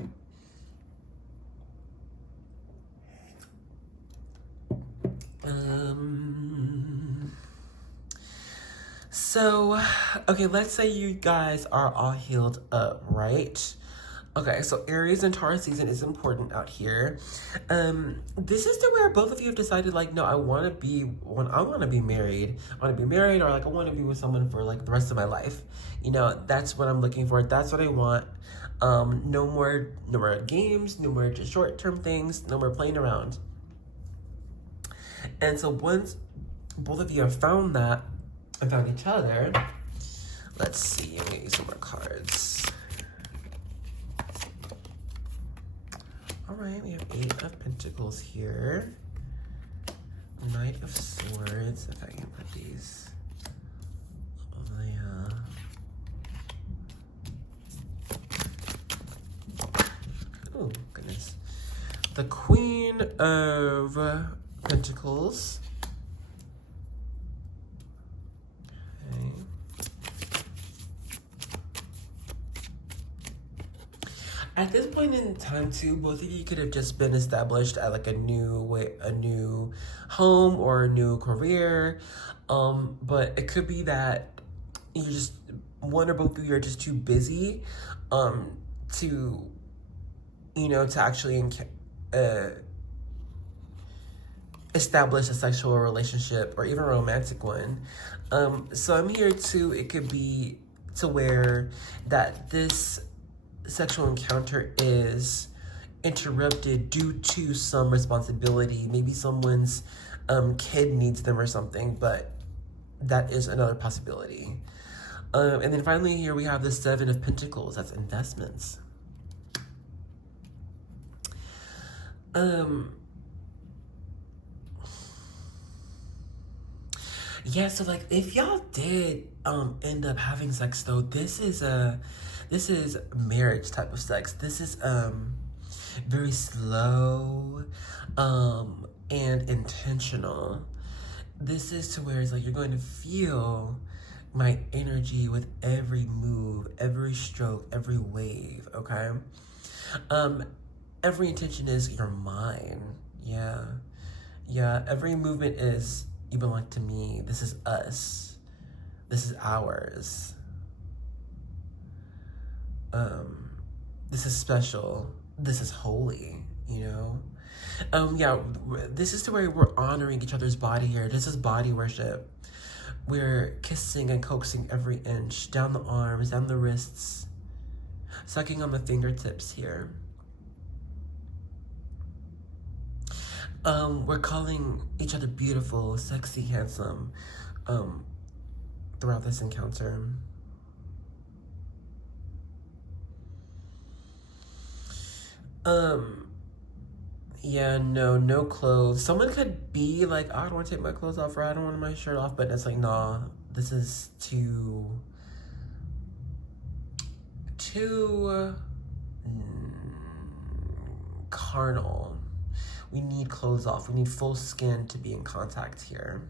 So, okay, let's say you guys are all healed up, right? Okay, so Aries and Taurus season is important out here. This is to where both of you have decided, like, no, I want to be married. I want to be married, or like I want to be with someone for like the rest of my life. You know, that's what I'm looking for. That's what I want. No more games, no more just short-term things, no more playing around. And so once both of you have found that and found each other, let's see, I'm gonna use some more cards. All right, we have Eight of Pentacles here. Knight of Swords, if I can put these over oh, goodness. The Queen of Pentacles. Okay. At this point in time, too, both of you could have just been established at like a new home or a new career. But it could be that you just, one or both of you are just too busy to, you know, to actually establish a sexual relationship or even a romantic one. So I'm here too, it could be to where that this sexual encounter is interrupted due to some responsibility. Maybe someone's kid needs them or something, but that is another possibility. And then finally here we have the Seven of Pentacles. That's investments. Yeah, so like if y'all did end up having sex though, this is marriage type of sex. This is very slow and intentional. This is to where it's like you're going to feel my energy with every move, every stroke, every wave, okay? Every intention is you're mine. Yeah, every movement is you belong to me. This is us. This is ours. This is special. This is holy, you know? Yeah, this is to where we're honoring each other's body here. This is body worship. We're kissing and coaxing every inch, down the arms, down the wrists, sucking on the fingertips here. We're calling each other beautiful, sexy, handsome, throughout this encounter. Yeah, no clothes. Someone could be like, oh, I don't want to take my clothes off, or I don't want my shirt off, but it's like, nah, this is too carnal. We need clothes off. We need full skin to be in contact here.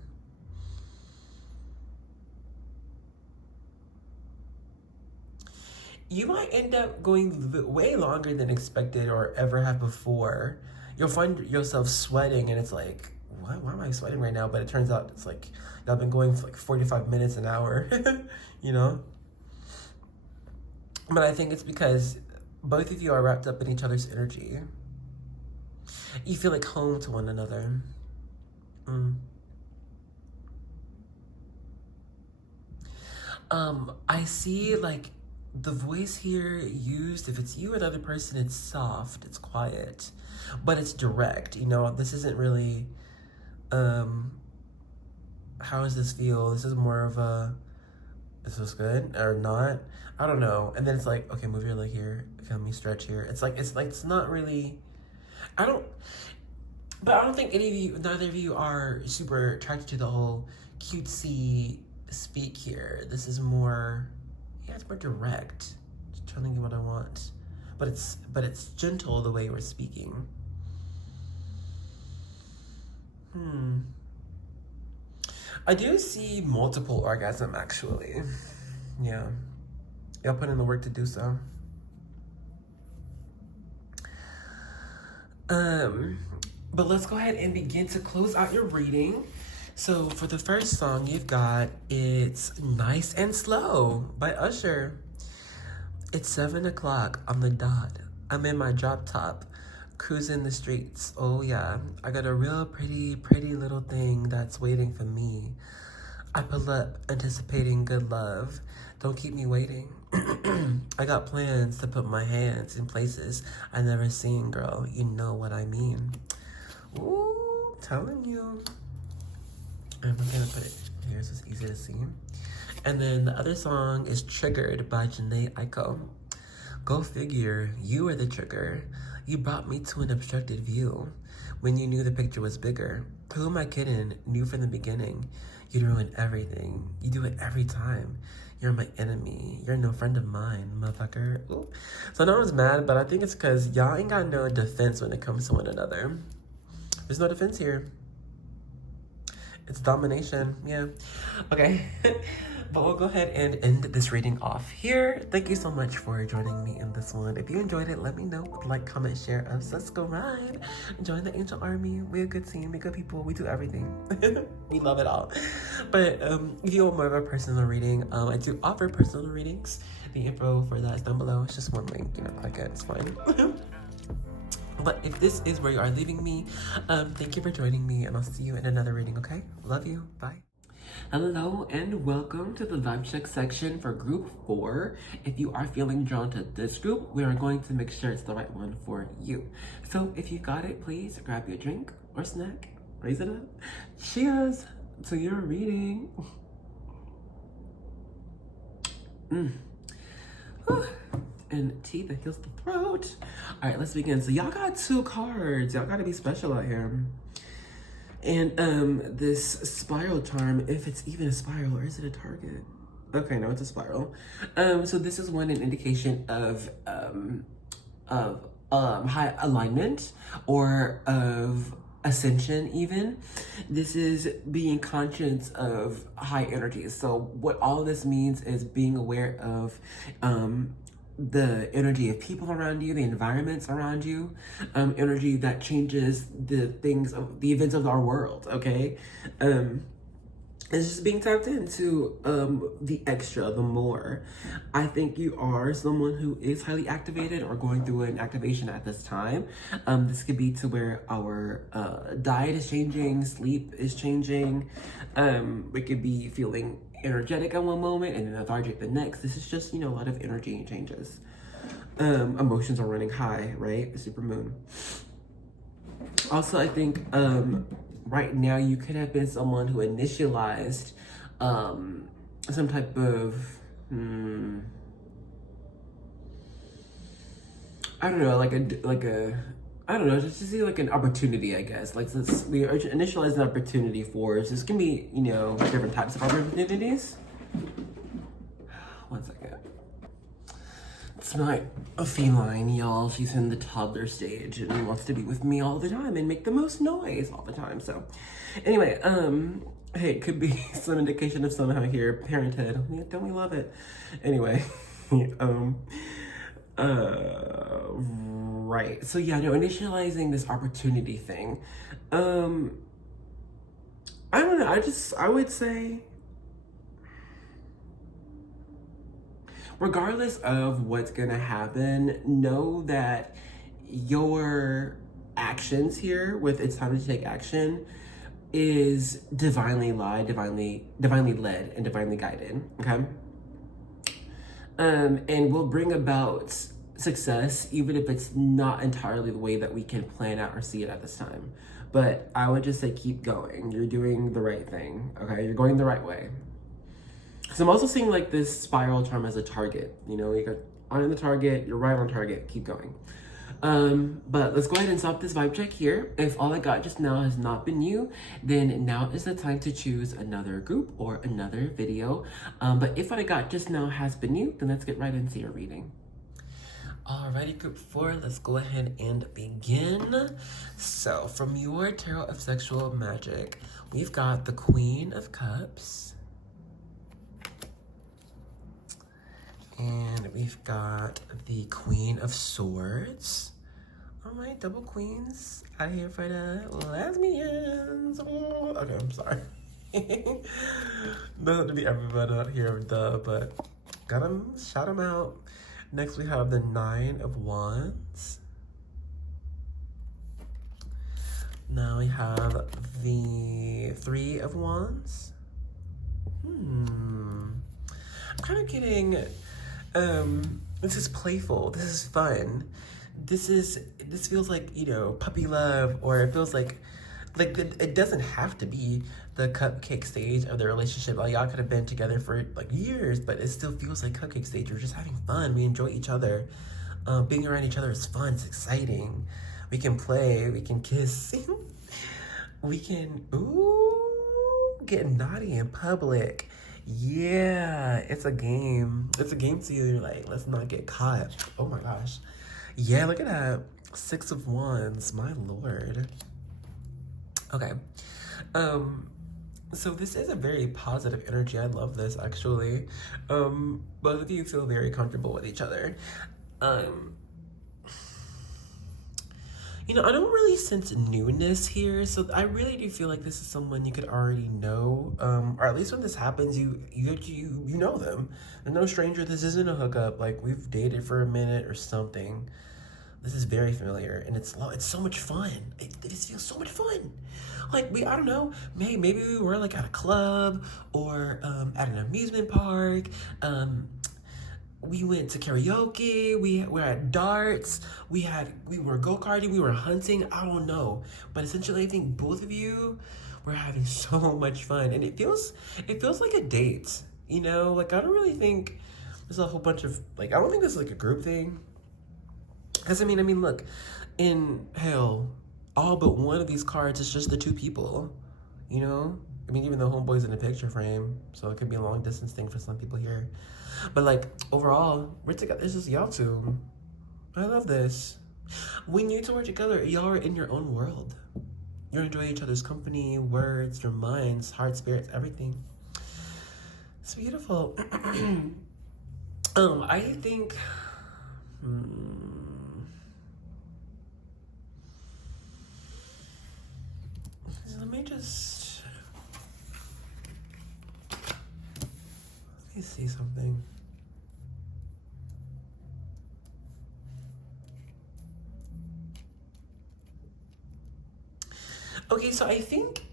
You might end up going way longer than expected or ever have before. You'll find yourself sweating, and it's like, why am I sweating right now? But it turns out it's like, y'all been going for like 45 minutes, an hour, you know? But I think it's because both of you are wrapped up in each other's energy. You feel like home to one another. I see like the voice here used, if it's you or the other person, it's soft, it's quiet, but it's direct. You know, this isn't really, how does this feel? This is more of a, this feels good or not. I don't know. And then it's like, okay, move your leg here. Let me stretch here. It's not really, but I don't think neither of you are super attracted to the whole cutesy speak here. This is more, yeah, it's more direct. Just telling you what I want. But it's gentle the way we're speaking. I do see multiple orgasm actually. Yeah. Y'all put in the work to do so. But let's go ahead and begin to close out your reading. So for the first song you've got, it's Nice and Slow by Usher. It's 7 o'clock on the dot. I'm in my drop top, cruising the streets. Oh yeah, I got a real pretty little thing that's waiting for me. I pull up, anticipating good love. Don't keep me waiting. I got plans to put my hands in places I never seen, girl. You know what I mean. Ooh, telling you. I'm gonna put it here so it's easy to see. And then the other song is Triggered by Janae Aiko. Go figure, you were the trigger. You brought me to an obstructed view when you knew the picture was bigger. Who am I kidding? Knew from the beginning. You'd ruin everything. You do it every time. You're my enemy. You're no friend of mine, motherfucker. Ooh. So no one's mad, but I think it's because y'all ain't got no defense when it comes to one another. There's no defense here. It's domination, yeah. Okay, but we'll go ahead and end this reading off here. Thank you so much for joining me in this one. If you enjoyed it, let me know. Like, comment, share, subscribe. Join the Angel Army. We're a good team, we're good people. We do everything. We love it all. But if you want more of a personal reading, I do offer personal readings. The info for that is down below. It's just one link, you know, click it, it's fine. But if this is where you are leaving me, thank you for joining me, and I'll see you in another reading, okay? Love you. Bye. Hello, and welcome to the vibe check section for group 4. If you are feeling drawn to this group, we are going to make sure it's the right one for you. So if you got it, please grab your drink or snack, raise it up. Cheers to your reading. And tea that heals the throat. All right, let's begin. So y'all got 2 cards. Y'all gotta be special out here. And this spiral charm, if it's even a spiral, or is it a target? Okay, no, it's a spiral. So this is an indication of high alignment or of ascension even. This is being conscious of high energies. So what all this means is being aware of the energy of people around you, the environments around you, energy that changes the events of our world, okay? It's just being tapped into the extra, the more. I think you are someone who is highly activated or going through an activation at this time. This could be to where our diet is changing, sleep is changing. We could be feeling energetic at one moment and then lethargic the next. This is just, you know, a lot of energy changes. Emotions are running high, right? The super moon. Also, I think right now you could have been someone who initialized some type of I don't know, I don't know, just to see like an opportunity, I guess. Like since we initialize an opportunity for, so this can be, you know, different types of opportunities. One second. It's not a feline, y'all. She's in the toddler stage and wants to be with me all the time and make the most noise all the time. So anyway, hey, it could be some indication of somehow here parenthood. Don't we love it? Anyway, right. So yeah, no, initializing this opportunity thing. I don't know. I would say, regardless of what's gonna happen, know that your actions here with it's time to take action is divinely led, divinely led, and divinely guided. Okay. And will bring about success, even if it's not entirely the way that we can plan out or see it at this time. But I would just say keep going. You're doing the right thing. Okay, you're going the right way. So I'm also seeing like this spiral charm as a target. You know, you got on the target, you're right on target, keep going. But let's go ahead and stop this vibe check here. If all I got just now has not been you, then now is the time to choose another group or another video. But if what I got just now has been you, then let's get right into your reading. Alrighty, group 4, let's go ahead and begin. So from your Tarot of Sexual Magic, we've got the Queen of Cups. And we've got the Queen of Swords. All right, double queens out here for the lesbians. Oh, okay, I'm sorry. Doesn't have to be everybody out here, duh, but got them, shout them out. Next, we have the Nine of Wands. Now we have the Three of Wands. I'm kind of getting... this is playful, this is fun, this feels like, you know, puppy love, or it feels like it doesn't have to be the cupcake stage of the relationship. Like, y'all could have been together for like years, but it still feels like cupcake stage. We're just having fun, we enjoy each other. Being around each other is fun, it's exciting. We can play, we can kiss, we can, get naughty in public. Yeah, it's a game. It's a game to you. Like, let's not get caught. Oh my gosh. Yeah, look at that. 6 of Wands. My lord. Okay. So this is a very positive energy. I love this, actually. Both of you feel very comfortable with each other. You know, I don't really sense newness here, so I really do feel like this is someone you could already know, or at least when this happens, you know them. They're no stranger. This isn't a hookup. Like, we've dated for a minute or something. This is very familiar, and it's so much fun. It feels so much fun. Like, I don't know, maybe we were like at a club or at an amusement park. We went to karaoke, we were at darts, we were go-karting, we were hunting, I don't know. But essentially, I think both of you were having so much fun. And it feels like a date, you know? Like, I don't really think there's a whole bunch of, like, I don't think this is like a group thing. Because, I mean, look, in hell, all but one of these cards is just the two people, you know? I mean, even the homeboy's in the picture frame, so it could be a long distance thing for some people here. But like, overall, we're together. It's just y'all two. I love this. When you two are together, y'all are in your own world. You're enjoying each other's company, words, your minds, heart, spirits, everything. It's beautiful. I think... Let me just... Let me see something. Okay, so I think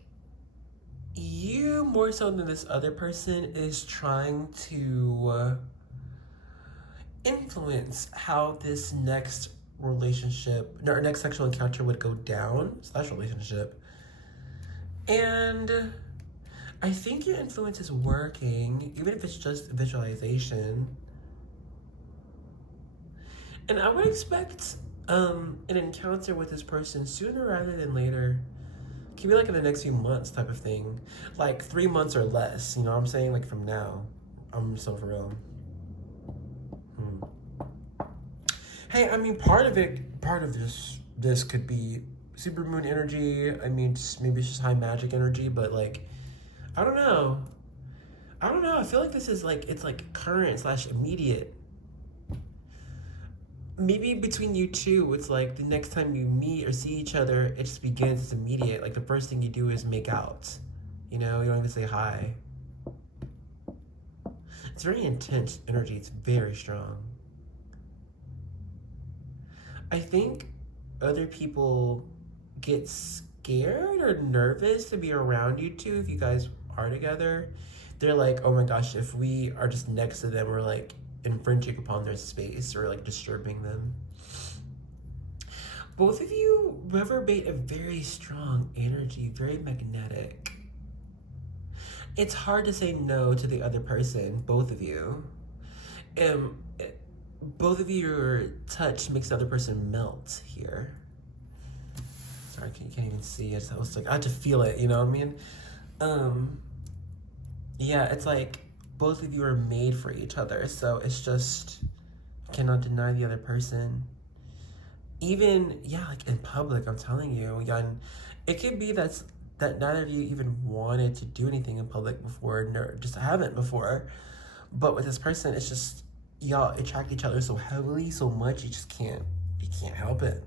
you, more so than this other person, is trying to influence how this next relationship, or next sexual encounter would go down, / relationship. And I think your influence is working, even if it's just visualization. And I would expect an encounter with this person sooner rather than later. Could be like in the next few months type of thing. Like 3 months or less, you know what I'm saying? Like from now. I'm so for real. Hey, I mean, part of this could be supermoon energy. I mean, maybe it's just high magic energy, but like, I don't know. I feel like this is like, it's like current / immediate. Maybe between you two, it's like the next time you meet or see each other, it just begins, it's immediate. Like the first thing you do is make out. You know, you don't even say hi. It's very intense energy, it's very strong. I think other people get scared or nervous to be around you two if you guys are together. They're like, oh my gosh, if we are just next to them, we're like infringing upon their space or like disturbing them. Both of you reverberate a very strong energy, very magnetic. It's hard to say no to the other person, both of you. Both of your touch makes the other person melt here. Sorry, you can't even see it. I was like, I had to feel it, you know what I mean? Yeah, it's like both of you are made for each other, so it's just, you cannot deny the other person. Even, yeah, like in public, I'm telling you, yeah, and it could be that neither of you even wanted to do anything in public before, just haven't before. But with this person, it's just, y'all attract each other so heavily, so much, you can't help it.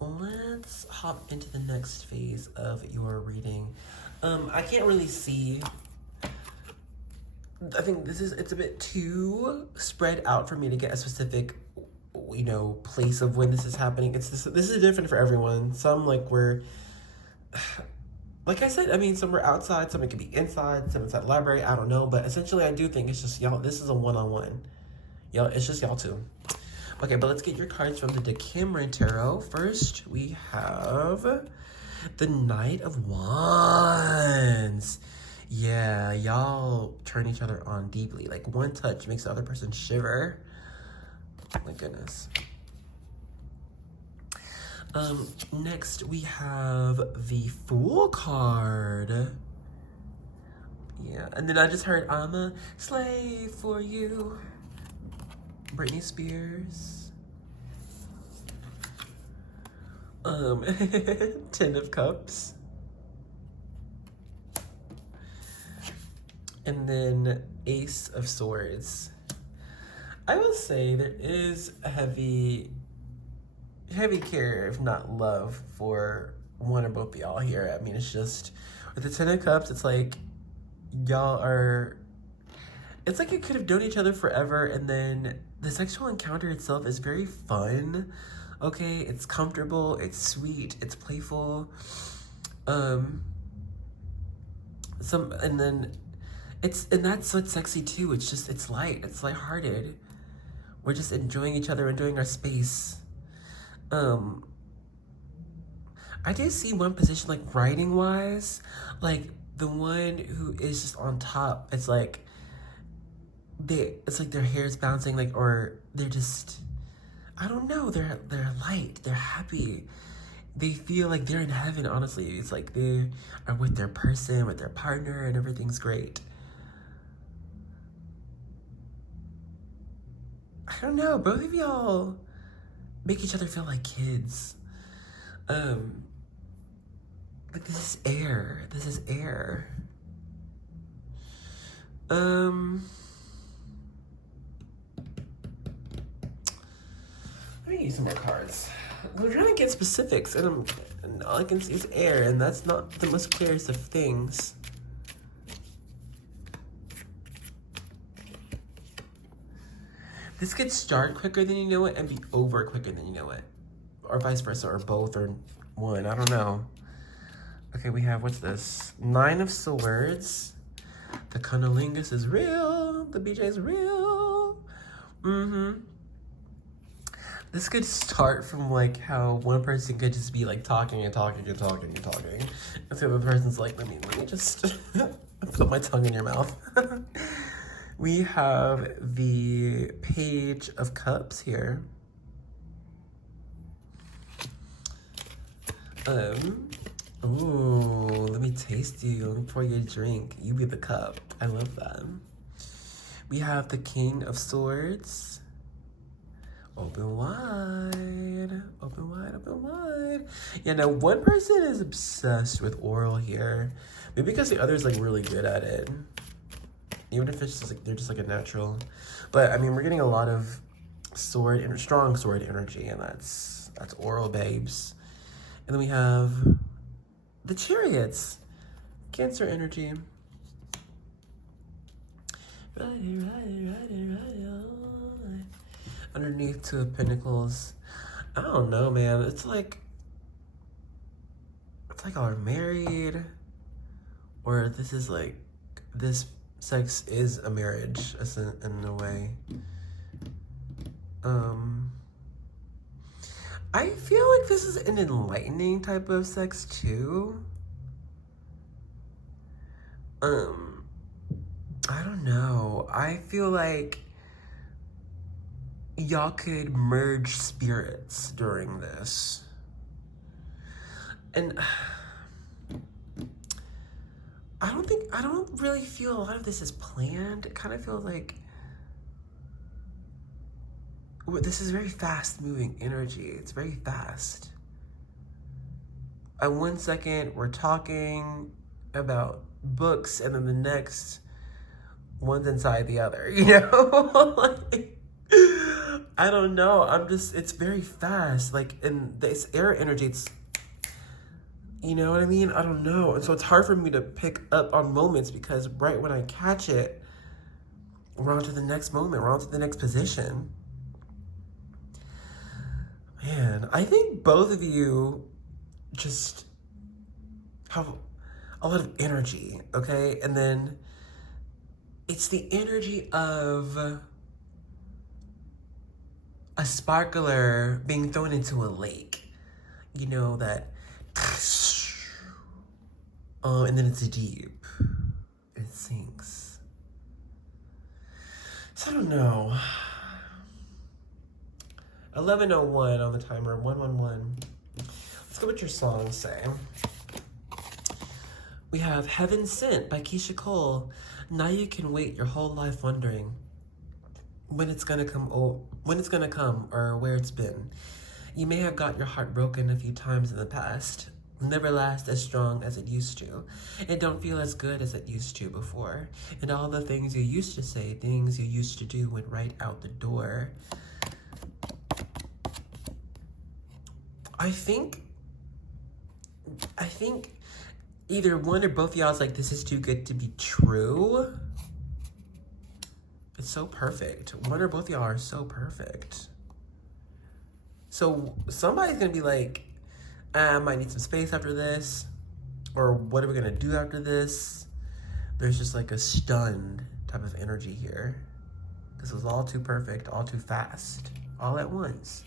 Let's hop into the next phase of your reading. I can't really see. I think it's a bit too spread out for me to get a specific, you know, place of when this is happening. This is different for everyone. Some like we're, like I said, I mean, some are outside, some it could be inside, some inside the library, I don't know. But essentially I do think it's just y'all, this is a one-on-one. Y'all, it's just y'all two. Okay, but let's get your cards from the Decameron Tarot. First, we have the Knight of Wands. Yeah, y'all turn each other on deeply. Like one touch makes the other person shiver. Oh my goodness. Next we have the Fool card. Yeah, and then I just heard, I'm a slave for you. Britney Spears. 10 of Cups. And then Ace of Swords. I will say there is a heavy care, if not love, for one or both of y'all here. I mean, it's just, with the 10 of Cups, it's like, y'all are, it's like you could have known each other forever, and then the sexual encounter itself is very fun, okay? It's comfortable, it's sweet, it's playful. And that's what's sexy too. It's just, it's light, it's lighthearted. We're just enjoying each other, enjoying our space. I do see one position, like writing wise, like the one who is just on top, it's like their hair is bouncing, like, or they're just, I don't know, they're light, they're happy, they feel like they're in heaven. Honestly, it's like they are with their person, with their partner, and everything's great. I don't know, both of y'all make each other feel like kids. Like this is air. Let me use some more cards. I'm trying to get specifics, and all I can see is air, and that's not the most clearest of things. This could start quicker than you know it and be over quicker than you know it. Or vice versa, or both, or one, I don't know. Okay, we have, what's this? 9 of Swords. The cunnilingus is real. The BJ is real. This could start from like how one person could just be like talking. And so the other person's like, let me just put my tongue in your mouth. We have the Page of Cups here. Ooh, let me taste you. Let me pour you a drink. You be the cup. I love that. We have the King of Swords. Open wide. Open wide, open wide. Yeah, now one person is obsessed with oral here. Maybe because the other's like really good at it. Even if it's just like they're just like a natural. But I mean, we're getting a lot of strong sword energy, and that's oral, babes. And then we have the Chariots, Cancer energy. Ride it on. Underneath, Two of Pentacles. I don't know, man. It's like are married, or this is like this sex is a marriage in a way. I feel like this is an enlightening type of sex too. I don't know. I feel like y'all could merge spirits during this. And I don't really feel a lot of this is planned. It kind of feels like this is very fast moving energy. It's very fast. At 1 second, we're talking about books, and then the next, one's inside the other, you know? Like, I don't know. It's very fast. Like, in this air energy, it's, you know what I mean? I don't know. And so it's hard for me to pick up on moments because right when I catch it, we're on to the next moment. We're on to the next position. Man, I think both of you just have a lot of energy, okay? And then it's the energy of a sparkler being thrown into a lake. You know, that, and then it's deep. It sinks. So I don't know. 11:01 on the timer, 111. Let's go with your songs say. We have Heaven Sent by Keisha Cole. Now you can wait your whole life wondering when it's gonna come, or where it's been. You may have got your heart broken a few times in the past. Never last as strong as it used to. It don't feel as good as it used to before. And all the things you used to say, things you used to do went right out the door. I think either one or both of y'all's like, this is too good to be true. It's so perfect. One or both of y'all are so perfect. So somebody's gonna be like, I might need some space after this. Or what are we gonna do after this? There's just like a stunned type of energy here. This was all too perfect, all too fast, all at once.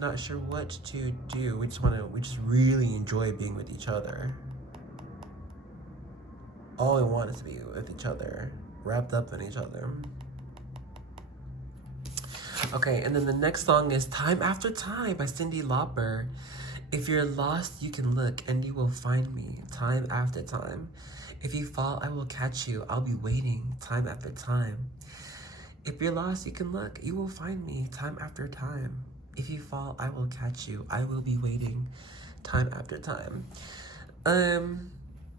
Not sure what to do. We just really enjoy being with each other. All we want is to be with each other, wrapped up in each other. Okay, and then the next song is Time After Time by Cyndi Lauper. If you're lost, you can look and you will find me time after time. If you fall, I will catch you. I'll be waiting time after time. If you're lost, you can look. You will find me time after time. If you fall, I will catch you. I will be waiting time after time. I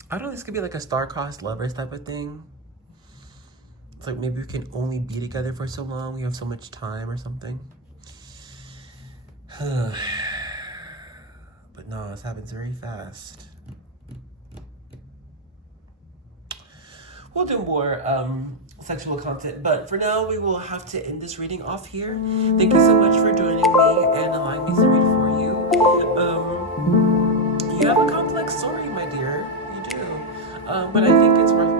don't know, this could be like a star-crossed lovers type of thing. It's like maybe we can only be together for so long. We have so much time or something. But no, this happens very fast. We'll do more sexual content, but for now we will have to end this reading off here. Thank you so much for joining me and allowing me to read for you. You have a complex story, my dear. You do. But I think it's worth